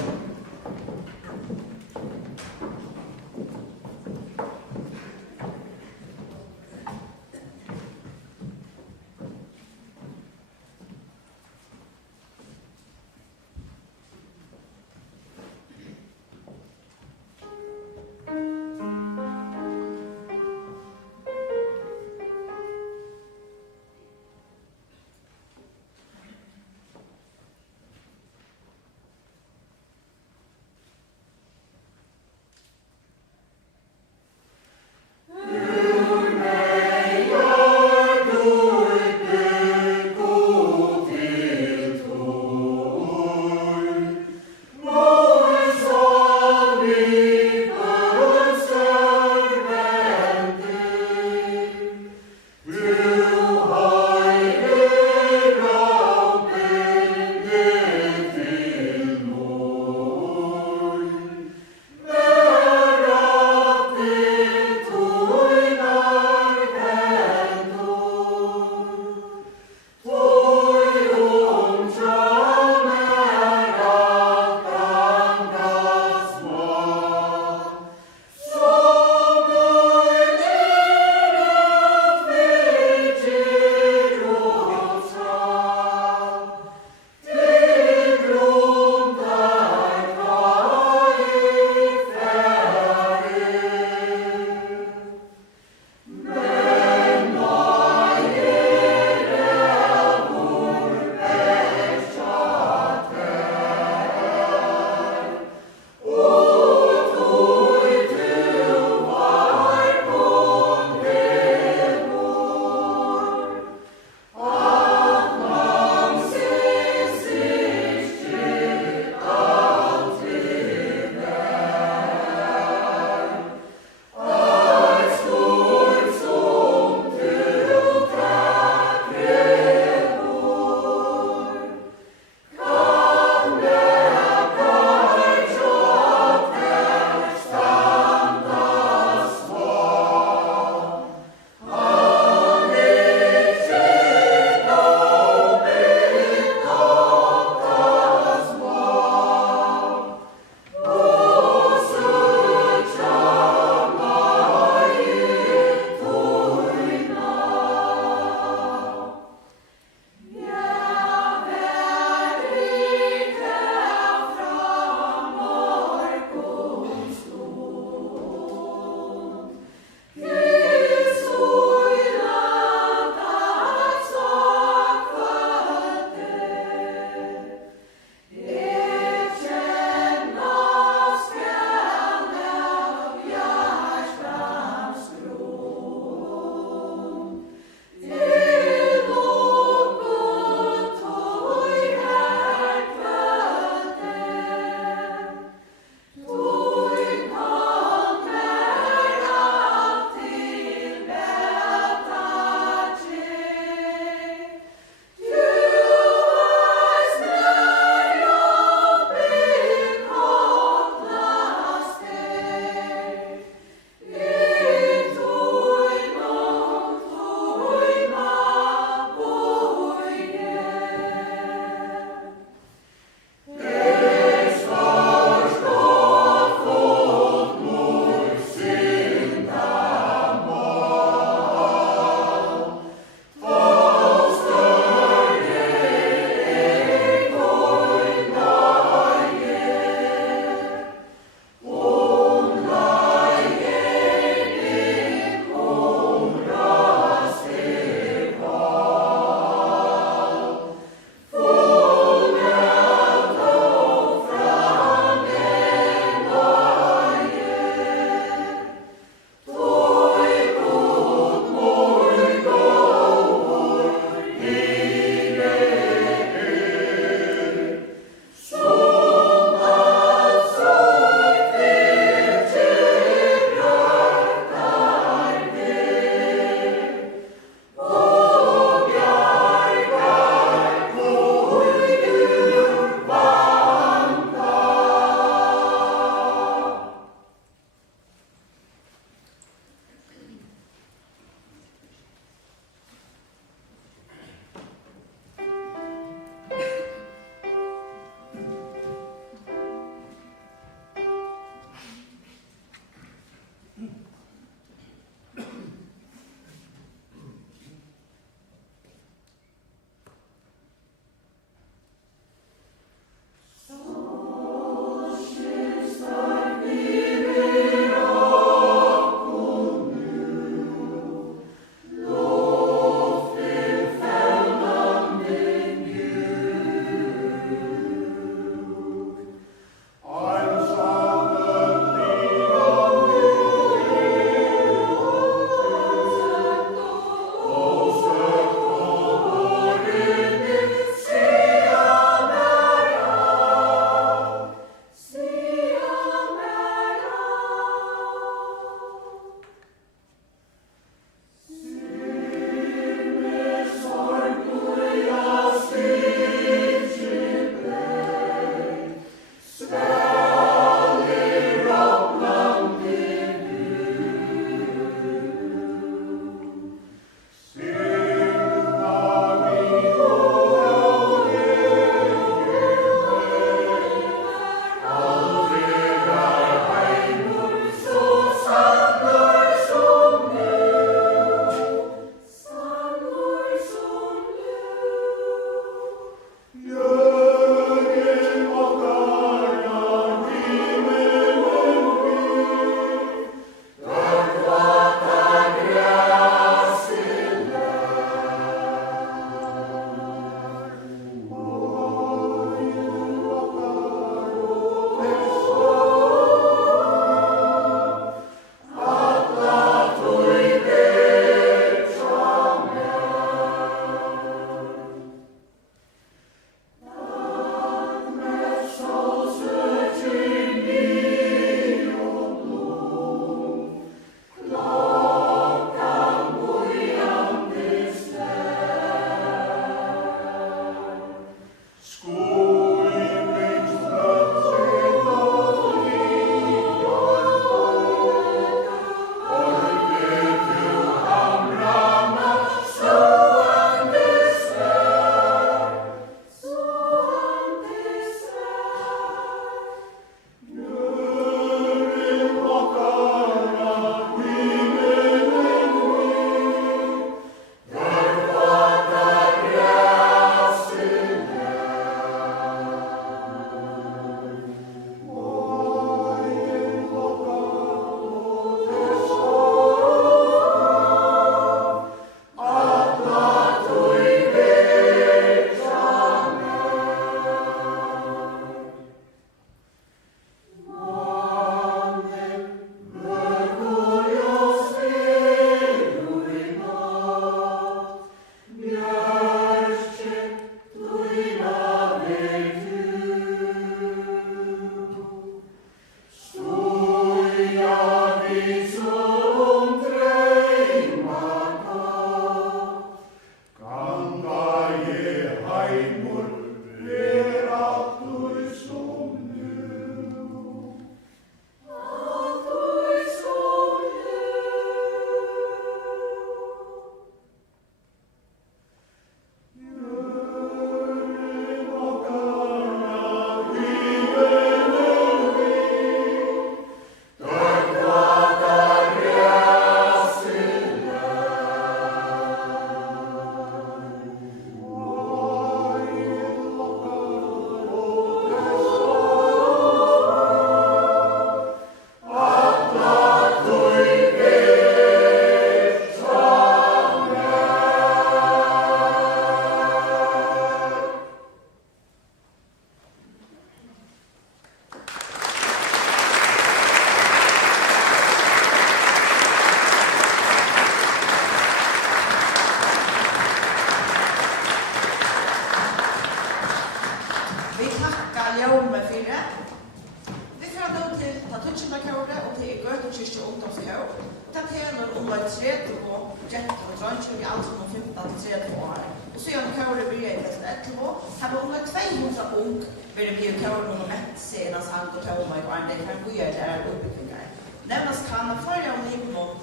Kyrkje ungdomskår. Det teler om ett 30 år, jätter och drancher i allt från 15 till 30 år. Och så gör kåret blir i fest 11 år. Här var ungefär 200 ung, vill det bli kåret nummer 1 sedan sang och tålmöj och andra kan gå göra det här uppbyggningar. Nämnas kan att förra om Libanon,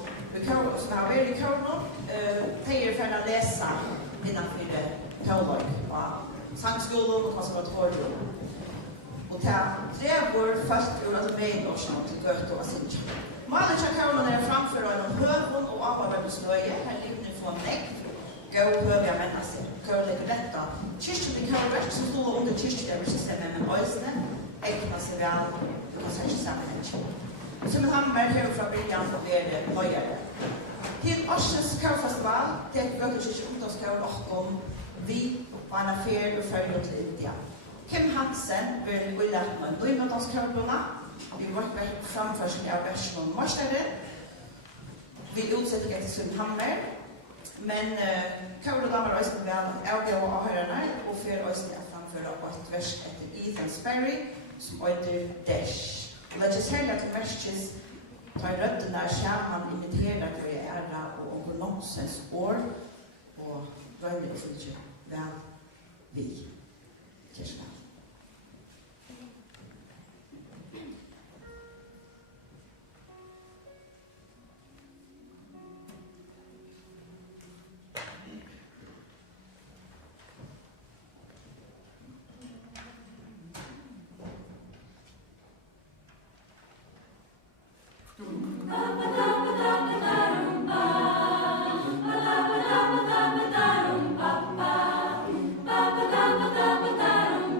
som har varit i kåret, tejer för att läsa innanför tålmöj och sangskolor och konservatorium. Och det var först ur att vägårsan till Göte och Sinja. Målet av kåren är framför en hövon och avvarande snöje. Här ligger ni få en näck. Gå höga människor. Kåren lägger detta. Kyrkjen till kåret som stod under kyrkjäversystemet med ösne. Ägnar sig väl. Du kan säga sammanhäng. Som en hammer här från början och blir det höjare. Till Årsens kårfestival. Det är Götekyrkje ungdomskår och vi var en affär och följer till India. Kim Hansen vill vilja med Nymötdanskårarna. Vi var framförsning av versen om Marstere. Vi utsätter det till Sundhammer. Men kåren damer också väl avgå och avhörarna och för oss att framföra ett vers efter Ethan Sperry som heter Dash. Och låt oss höra till verses tar rötterna skärman imiterar för det ära och nonsens år och rörligt fyllt väl vi. Kirsten. Ba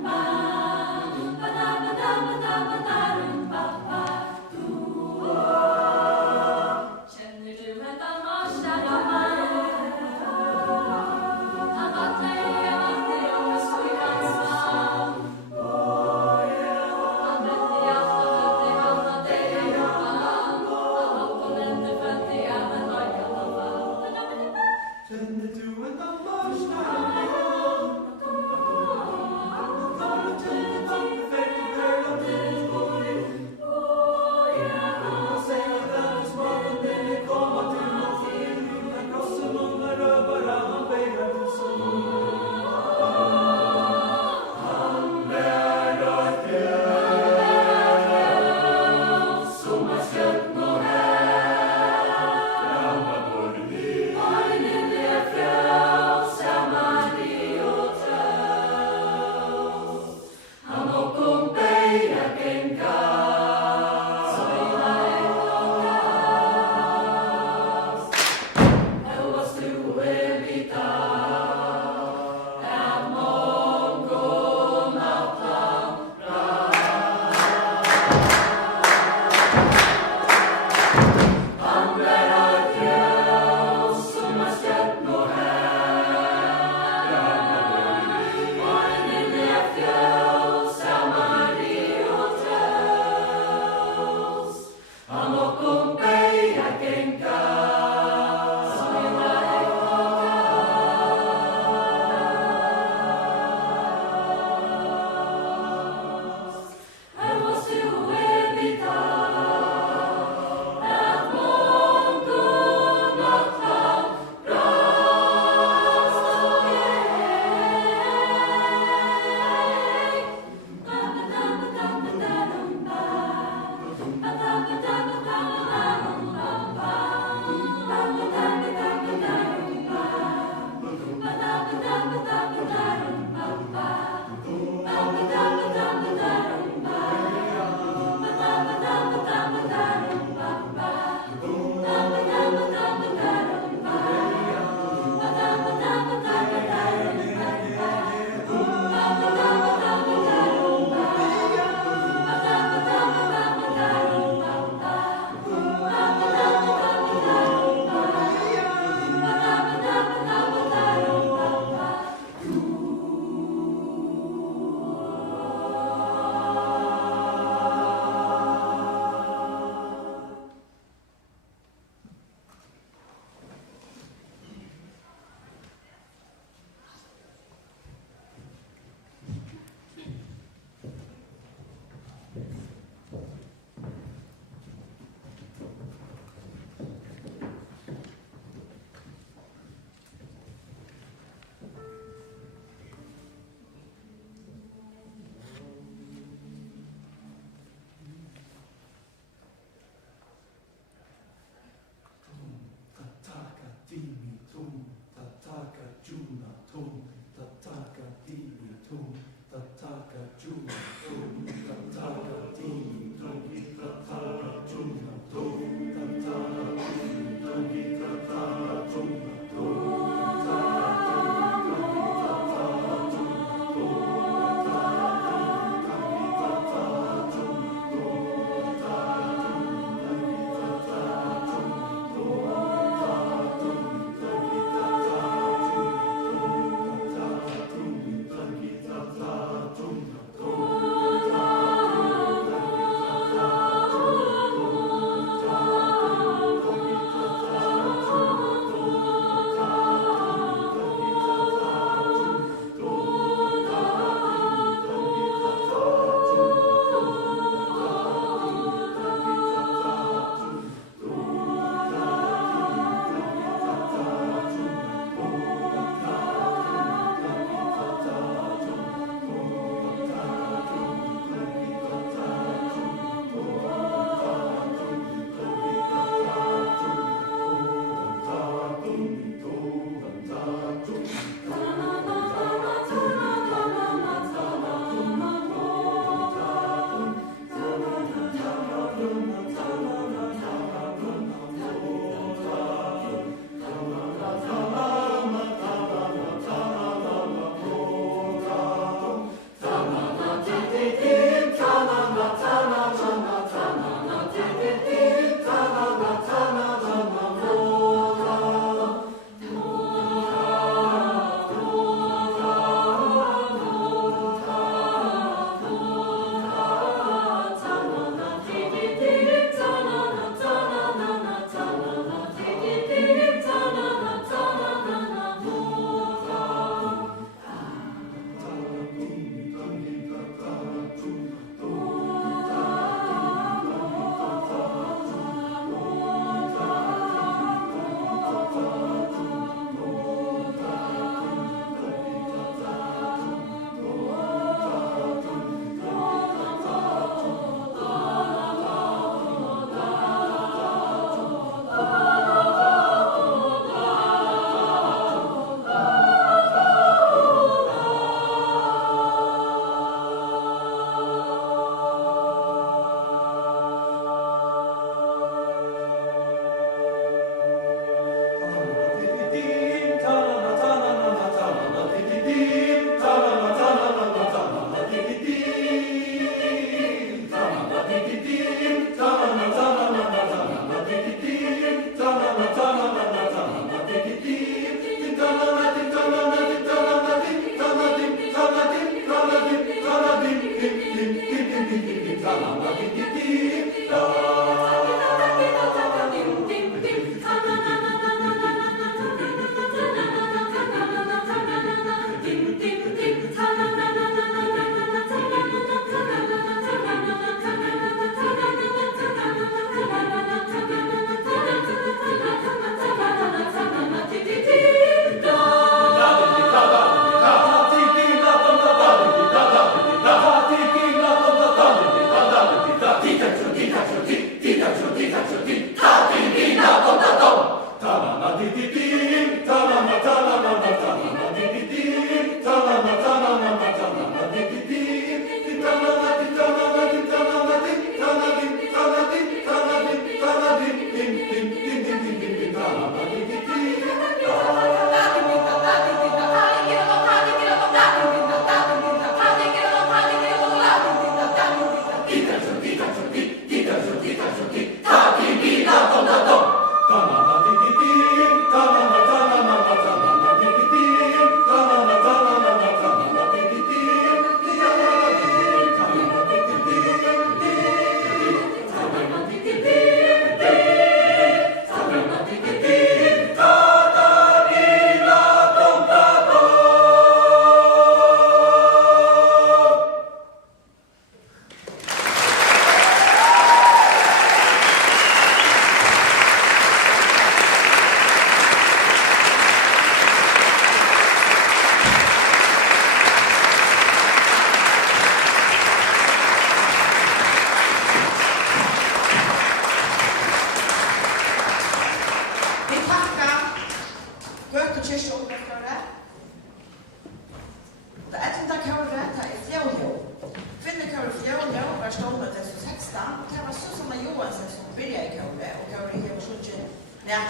ba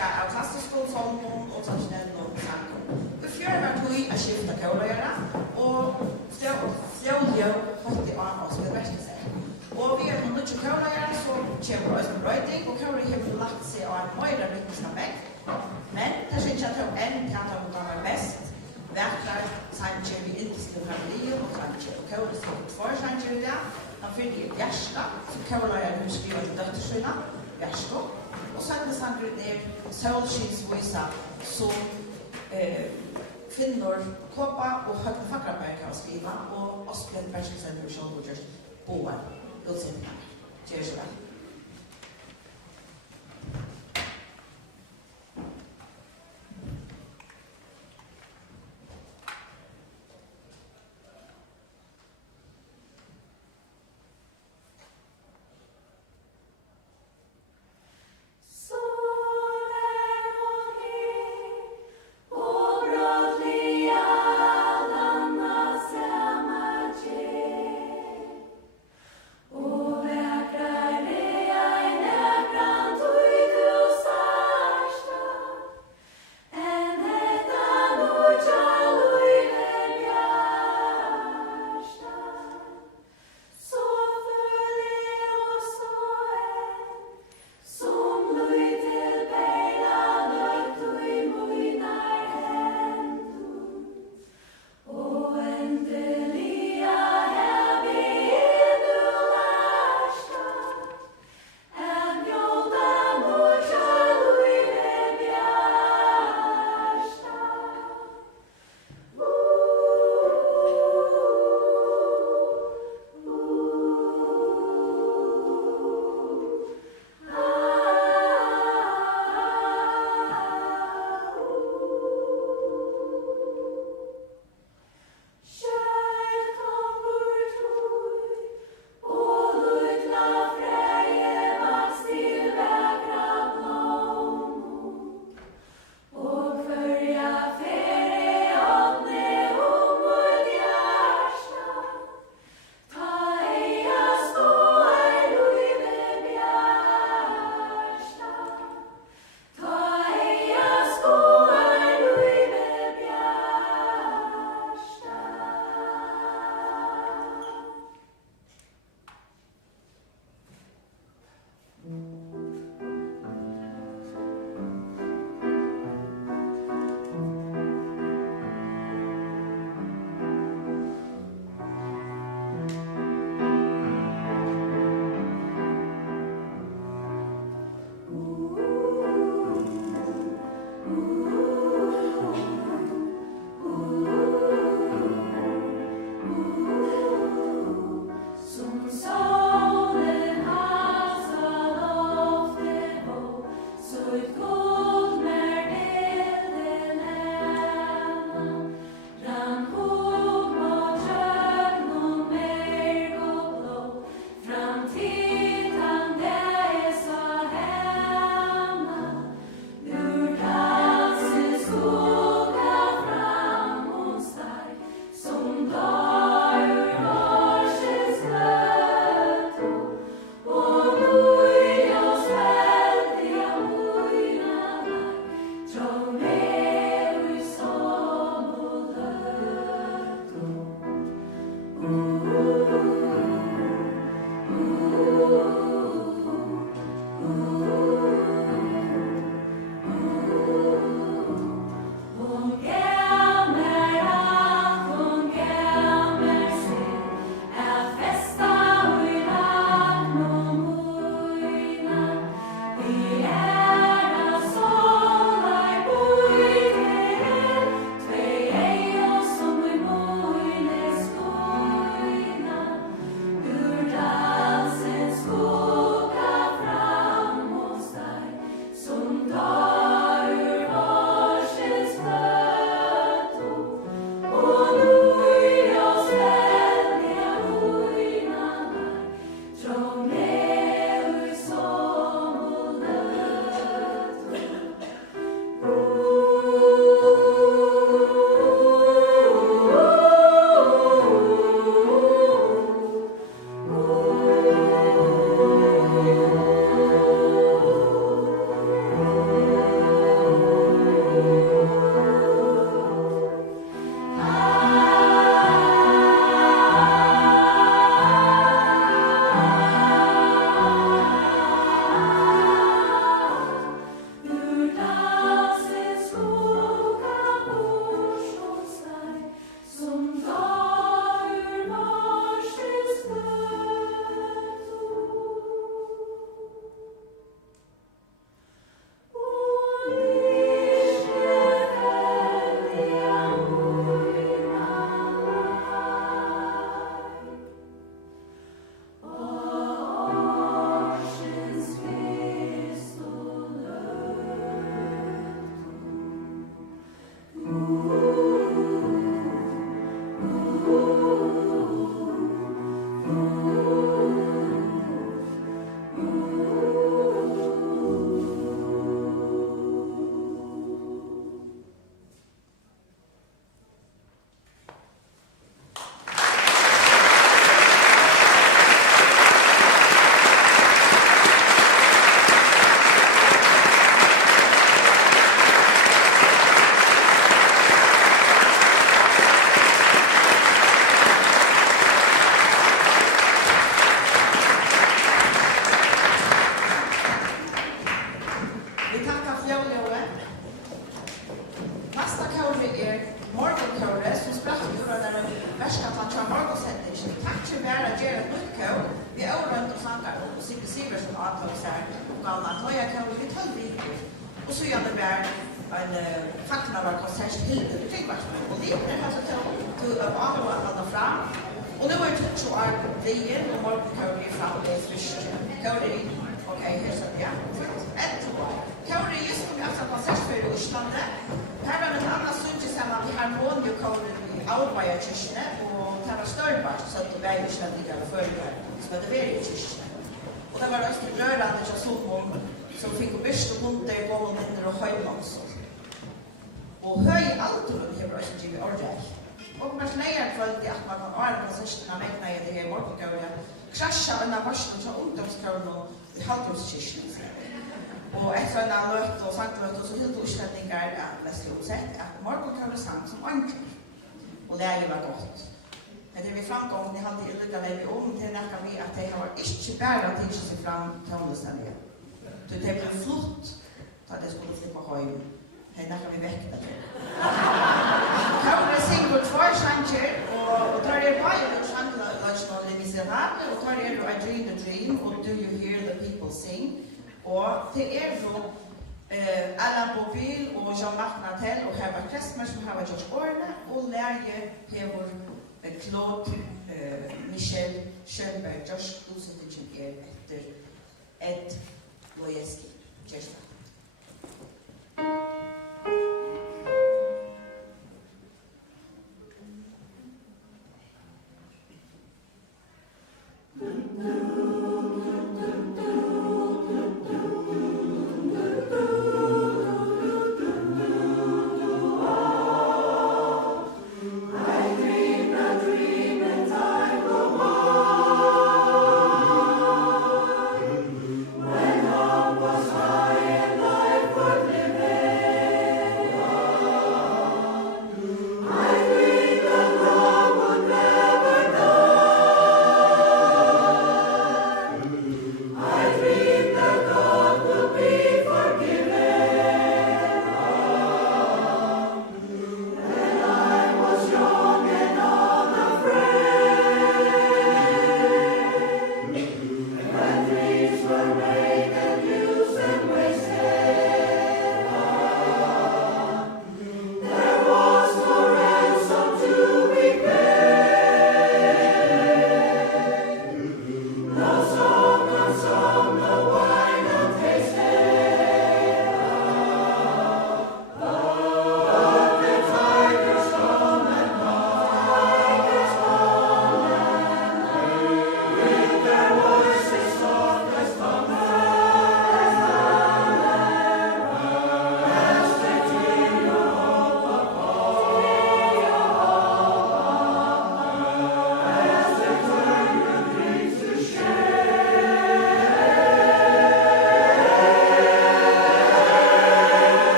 verka av klassisk og sången og tradisjonell og sangen. I fjør var tog å skifte kjøløyere, og fjølje holdt av oss med verste seg. Og vi har noen ikke kjøløyere, så kommer oss med brøyding, og kjøløyere har lagt seg av en høyre rytmisk vekt. Men det er ikke at det er en kjent av det var best. Verkar sanger vi indiske familier og sanger, og kjøløyere skriver for sanger i dag. Han fyller i Gjersta, som kjøløyere hun skriver til døttersøyene, Gjersta. Og sanger sanger er Sølskinsvisa, som Finnor Kåpa og Høgne Fakkerberg har skrivet, og Osbjørn Berskesen og Sjål Bordjørs boer utsendene. Gjør så vel. Och väkrar avtagssar och annat. Och jag kan bli 12 veckor. Och så gör det där en facknavarkonsert till det tryggvarsmen. Och det är alltså till att avvara fram. Och det var ju typ så att det igen och morgon kan vi fram det först. Kauri, okej, här så ja. Ett år. Kauri just nu har jag konsert för Ostlande. Här var en annan stund tillsammans med harmonikauri i Aubaja-kyrkene och det var Störnbart så att det var ju ständiga följare som hade varit i kyrkene. Och det var röst i rörande som såg om som fick bäst och bunta i gången mindre och höjmansor. Och höj altoren har röst i ordentlig. Och man släger följde att man kan ha konserterna mäkna i det här morgonkauri krascha en av varslen som ungdomskauren i Hallgårdskirken. Och efter en löt och sanklöt och så helt utställningar att läsa utsett att morgonkauri sang som ankar. Och läget var gott. Men det vi framgången i hade illuga levi till näka vi att det har inte bara tidsi sig fram till omständiga. Det blev flott att det skulle slippa höjm. Det näka vi väckta det. Kauri synger 2 sanger och tar det bara i sankla Les Misérables och tar det I Dream the Dream och Do You Hear the People Sing. Och det då Alain Boville och Jean-Marc Natel och Herbert Kressmer som har gjort ordna och lärje Pevor Claude Michel Schönberg just utsattigen efter Ed Lojeski. Gjersta. When all was high and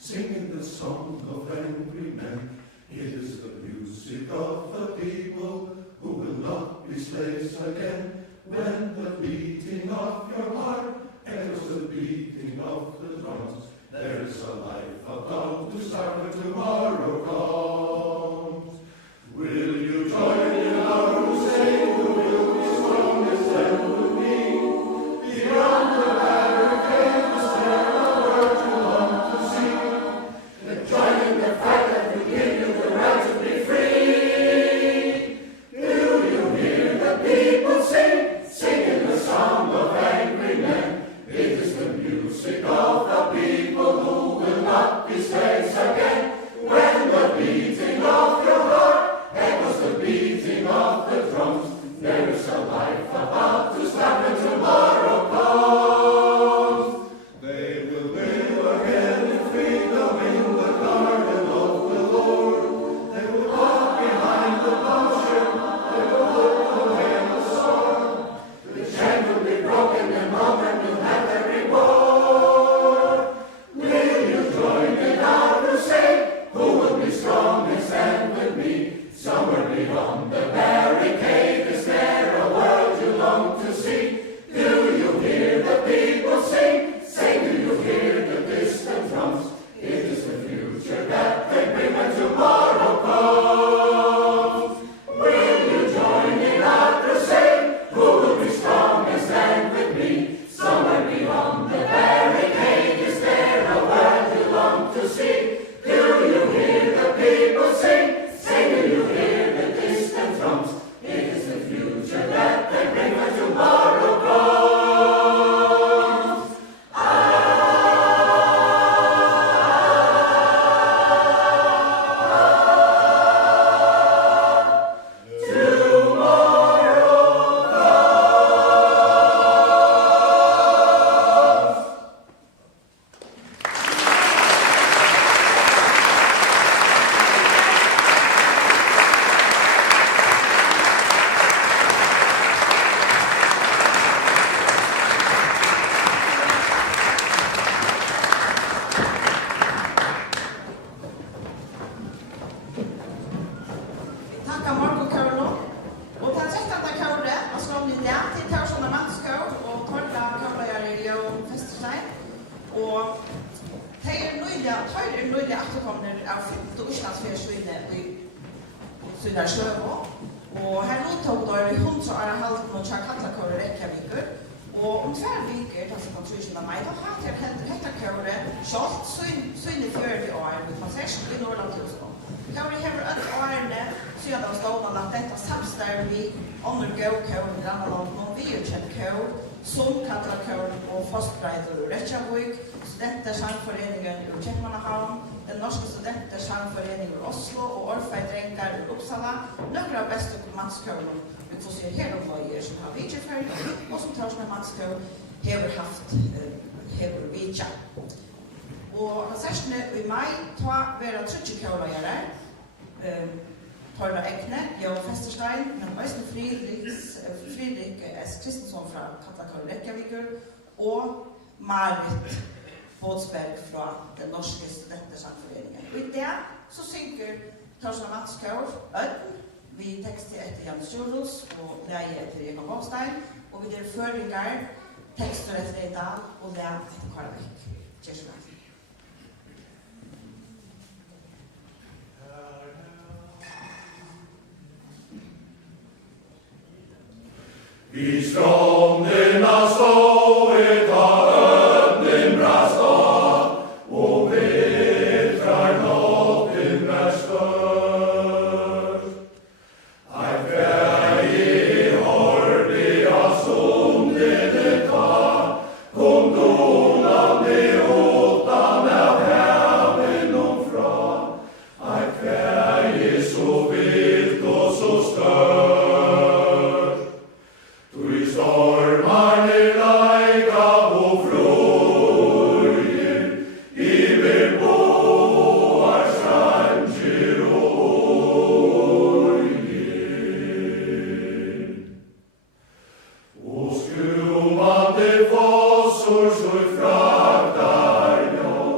singing the song of angry men. It is the music of the people who will not be slaves again. When the beating of your heart echoes the beating of the drums, there is a life about to start when tomorrow comes. Will you join in our crusade? Who will be strongest and will be beyond the barricade? Is there a world you long to see? Join in the fight that will give you the right to be free. Do you hear the people sing, singing the song of angry men? It is the music of the people who will not be slaves again. When the beating of your heart echoes the beating of the drums, there is a life about to start when tomorrow comes. They will live again in freedom in the garden of the Lord. They will walk behind the potion, they will look away the sword. The chain will be broken and all men will have their reward. Will you join in our crusade? Who will be strong and stand with me? Somewhere beyond the barricade, is there a world you long to see? Do you hear the people sing? Say, do you hear the distant drums? It is the future that they bring when tomorrow comes. Will you join in our crusade? Who will be strong and stand with me? Somewhere beyond the barricade, is there a world you long to see? Do you hear the people sing? Say, do you hear the distant drums? It is the future that they bring when tomorrow comes. Takka Marko Kjørlo. Og den 13. kjøret var slått inn der til Tørsson og Mannskjør og Torda Kjørløyere i Festerstein. Og de er nøyde etterkommende av 15 Østlandsfjørsvinne i Sydar Sjøvå. Og her uttog da i 100 år halvt noen Kjærkattakører Reykjaviker. Og om 2 veker, da som kom 20. mai, da har jeg hette kjøret kjølt synlig 40 år med konsersen i Nordland til Oslo. Kjøret hever 8 årene siden av stående at dette samstår vi under gåkjøren i denne landet og vi er kjent kjøren som Kattakjøren og Fostbreider og Reykjavik, Studentersangforeningen i Kjekkmannahavn, den norske Studentersangforeningen i Oslo og Orfei Drengar i Uppsala, noen av beste mannskjøren vi får se her om løyer som har vidtjeført og som Torsmed mannskjøren hever vidtja. Og konsertene i mai tar vera 30 kjøløyere, Torda Ekne, Jo Festerstein, men også Fridrik S. Kristensson fra Kattakøren Reykjaviker og Marit Båtsberg fra den norske Studentersangforeningen. Og i det så synker Torsmed mannskjøren Øden, vi tekster etter Jan Sjurus og leie etter Jan Holstein, og vi der føringer tekster etter Eidal og leie etter Karabæk. Kjørsvær. I strånderna stået har ödnen brast av och vetrar natten är störst. Aj färg hörde jag stunden ta, kom donande åtan av häven omfra. Aj färg så vilt och så stört. Stormarne laika og fløyer, iver båar stranger og orger. Og skrummande fossor så fraktar jag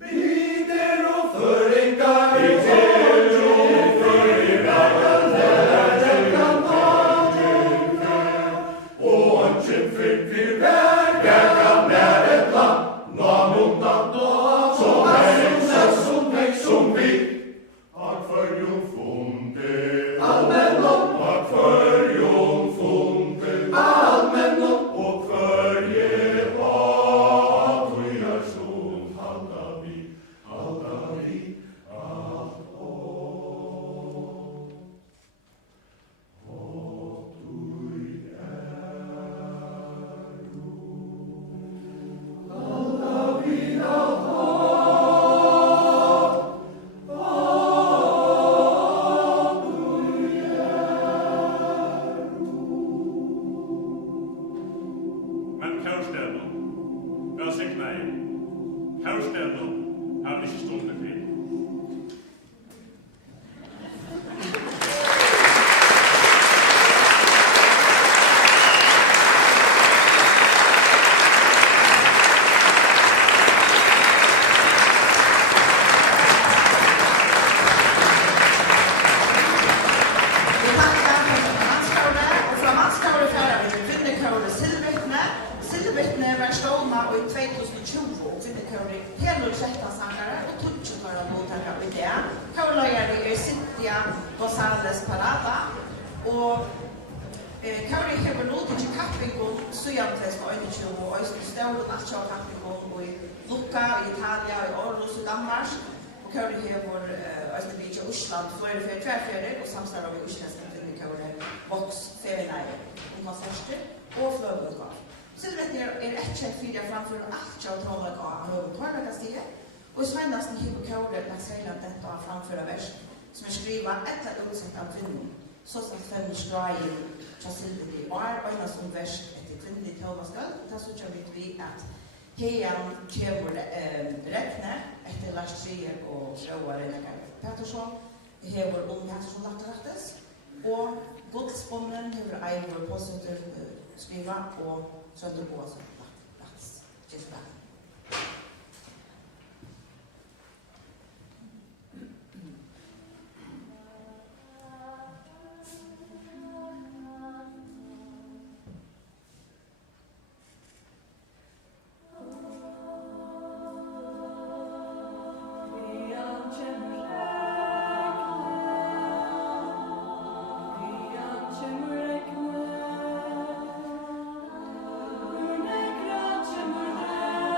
Bider och förenkar, allmännom och förjong funke, allmännom och förje vad vi är som halta vi allt om. Och du halta vi allt Men Kaurstädno, jag säger nej. Kaurstädno har inte stått krig. Vi tackar Manskaure och från Manskaure färrar vi till Kvinnekaure Silvervittne. Silvervittne var stålna i 2020 och Kvinnekaure hela 13 sankare och 20 några mottagare i det. Kaurlöjare är Cynthia González Parada och Kauri hever nå til kappingon sujan 2021 og stål national kappingon i Lucca i Italia og i Aarhus i Danmark. Og Kauri hever vi til Osland flere tværferier og samstarver vi Oslandske Kvinnekaure Vox Ferieneier om konserter og fløyutgav. Silvervittne er ett kjent fyrir framfor alt av trådlag av høyutgav og i Svendasten hever Kauri Laxeiland dette av framfor vers som skriva etter utsett av kvinnen. Så som fem strajen fra Silvervittne og øyne som vers etter kvinnelig tålvaskal. Da så kjør vi at hejan kjøver rekne etter Lars Trier og Røa Renegard Pettersson. Hever Unge Pettersson Latterettes. Og Godsbonden hever Eivor Påsøter skriva og Sønder Boasson Lattes. Kjøsberg. Thank you.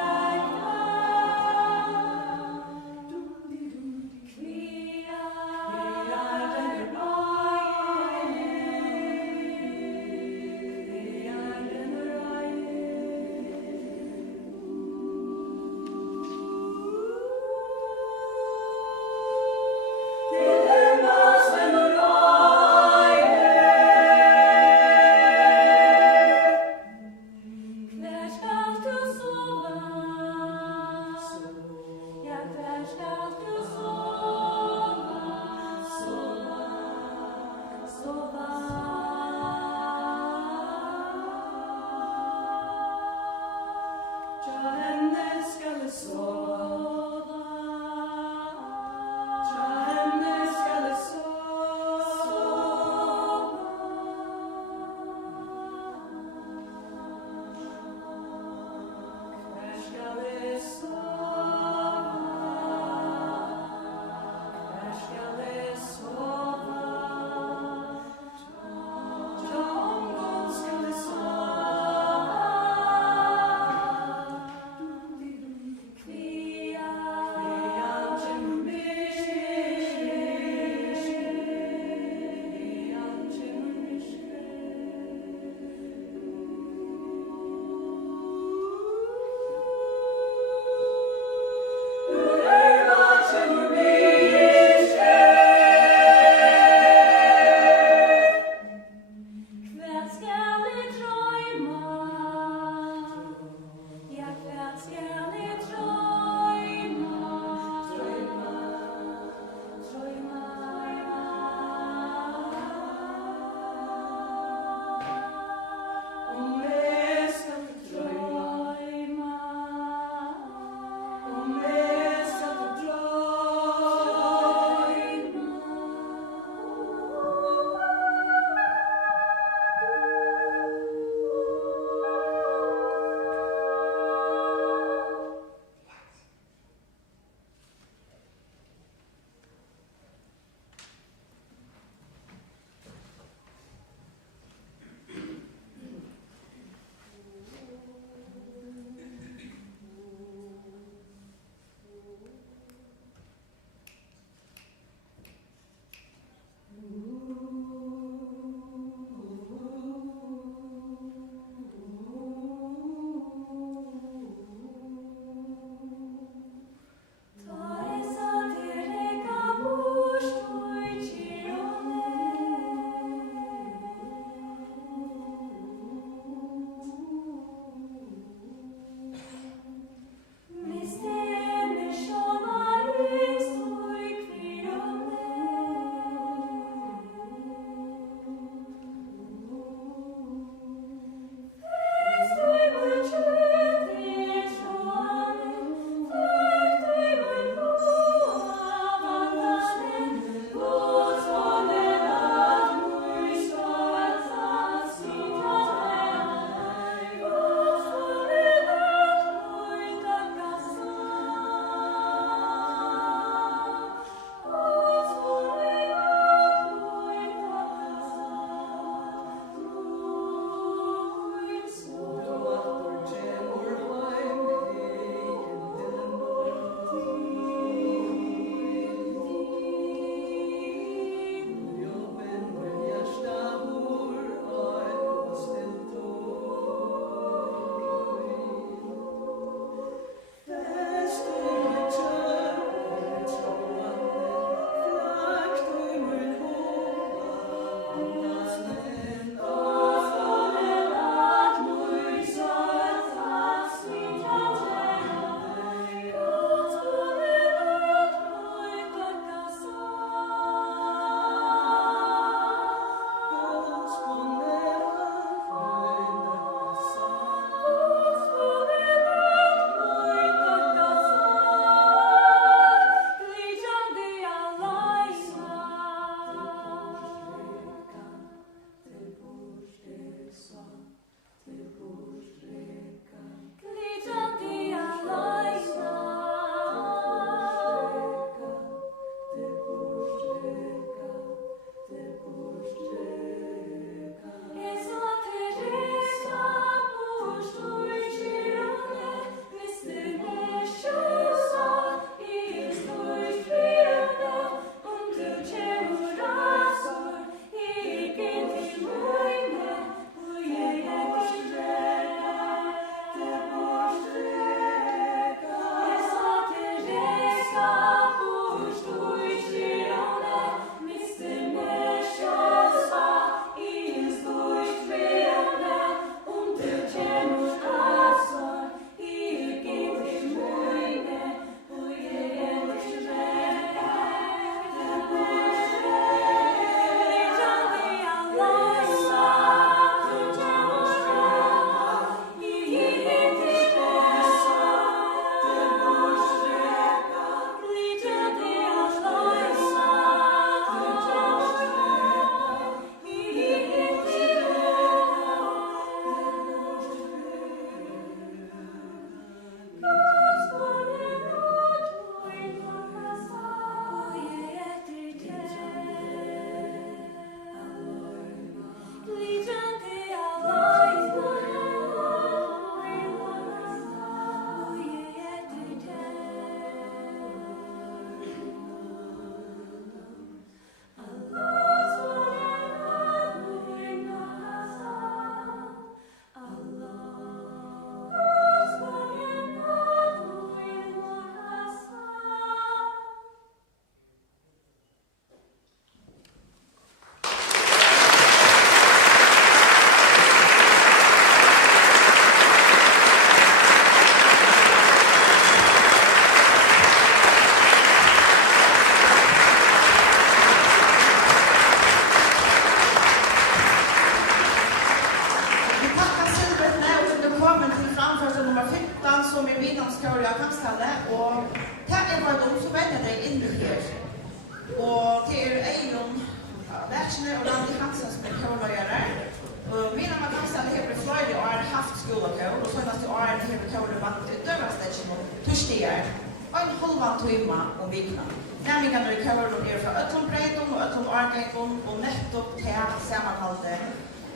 halvan timme om vikna. Nämligen i kören är från Öttonbrejton och Öttonargejton och nettopp till sammanhållet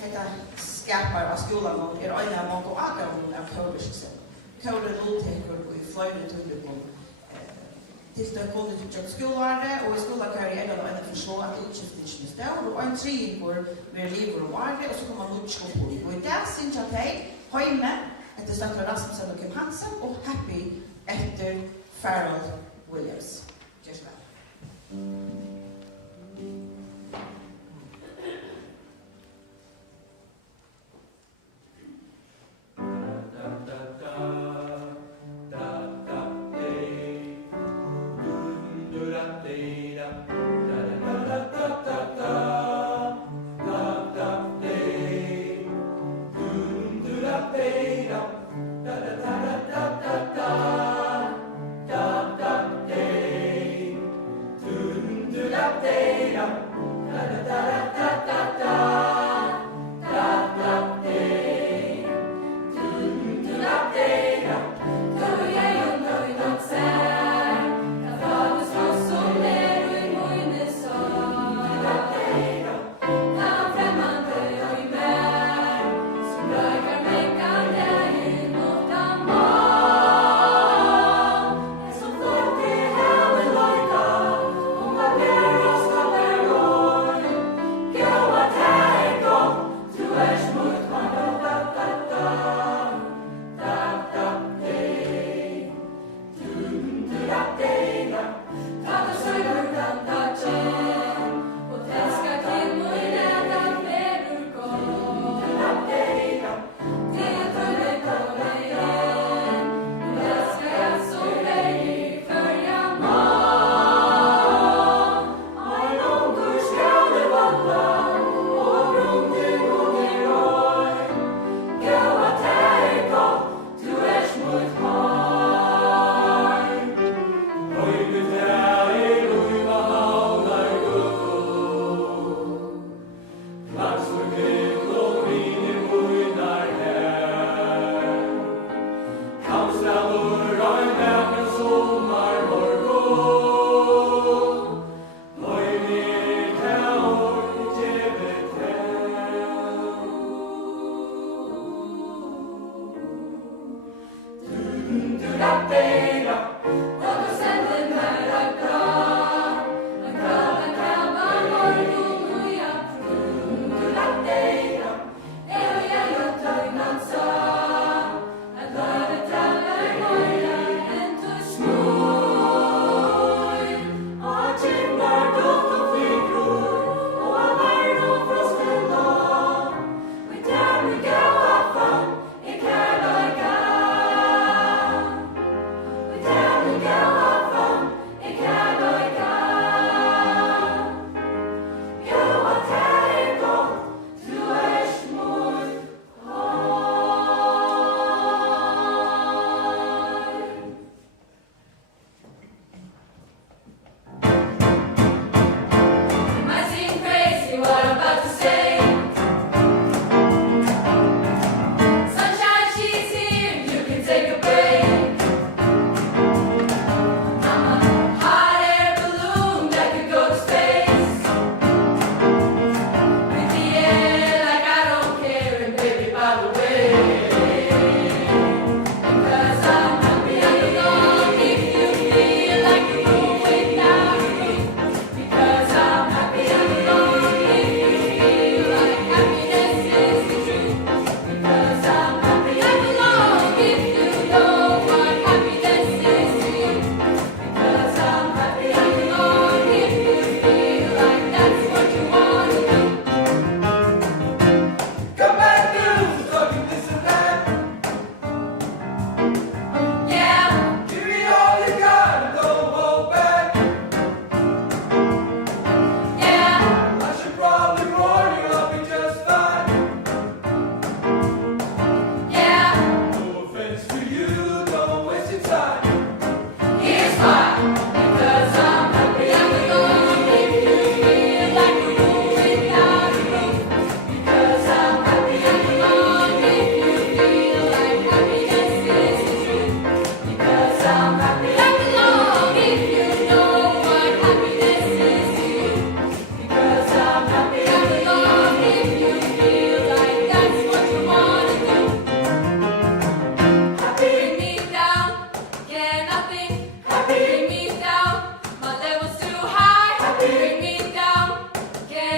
heter skapar av skolan och är öjna många och avgången av körverksen. Kören uttäcker i flöjde tullbom tillstökande till skolare och i skolakör är det en förslå att utskiftningen står och en träingor med liv och varje och så kommer man utskå på. Och i det syns jag att Höjme efter Staffan Rasmussen och Kim Hansen och Happy efter Farrell Williams. Just väl. Da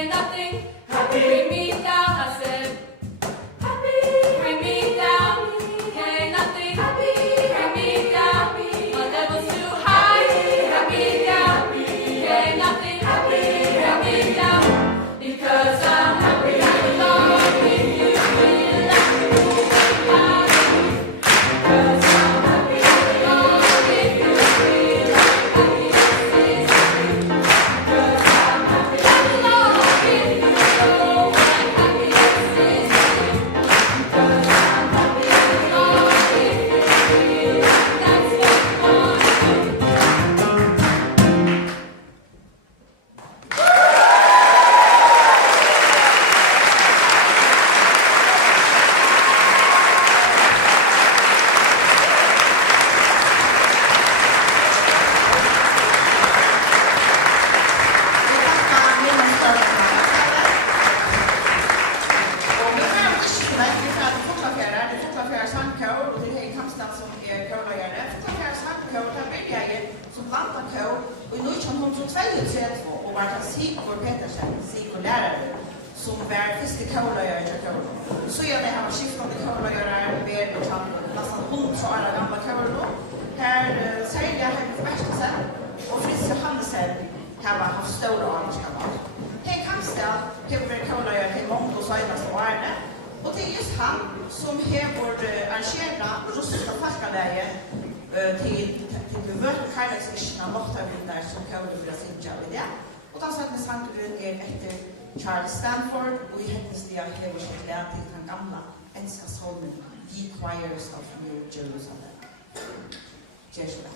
Hey, nothing. Happy. Bring me down, I said. Happy. Bring me down. Hey, nothing. Happy. Bring me down. My level's too high. Bring me down. Hey, nothing. Happy. Bring me down. Because I'm happy. Lord, if you feel like moving on. Because I'm happy. Lord, if you feel like happiness is free. Because I'm happy. Lord, if you know what happiness is free. Because I'm happy. Lord, if you feel like that's what you want to do. Som var fiskekålöjare i Kålo. Så gör det här skiftande kålöjare med nästan 100 år gamla Kålo. Här säger jag här för värsta sen. Och Fritz Johansen har haft stora avskannar. Här Kamstad har varit kålöjare till många och senaste åren. Och det är just han som har arrangerat russiska faskarläger till vårt kärleksvisioner mottagvindar som Kålo vill ha sin jobb i det. Och då satt med sanggrund efter Charles Stanford, og I hennes det hever seg glede til den gamle enska solmen Ye Choirs of New Jerusalem. Jesuit.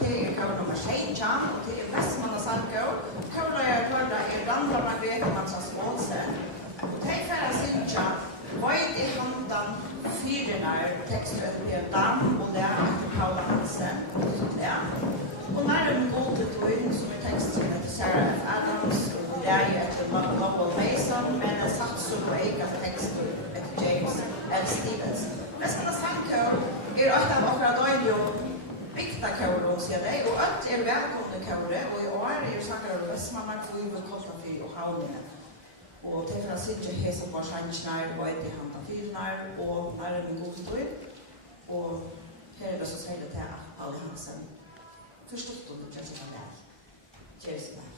till kör nummer 16 och till Västmanna Sanko. Körlöja körda är Randa Margrethe Matsas Målse. Tänk för att synja, vad är det handan fyrarna texter med Dam och där efter Paula Hansen. Ja. Och när de går till Toyn som är texten till Sarah F. Adams och där är efter Lovell Mason men en sats och eka texter efter James L. Stevens. Västmanna Sanko är ett av våra döjliga viktiga kårer hos dig och ett är välkomna kårer och i år är det saker av Västmanna Kviva, Kottafy och Haune. Och det är för att sitta här som var chansknar och ett i handa fyrnar och när det är god tid. Och här är det så säger det till att Paula Hansen förstått och det känns som väl. Cheers väl.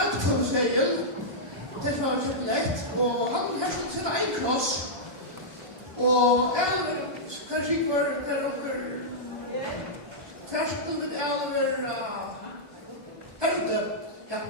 Eltkundsvegel. Det var så lätt. Och han hästade sin egen kross. Og kanskje ikke var det dere tersken med Elver Helde. Ja.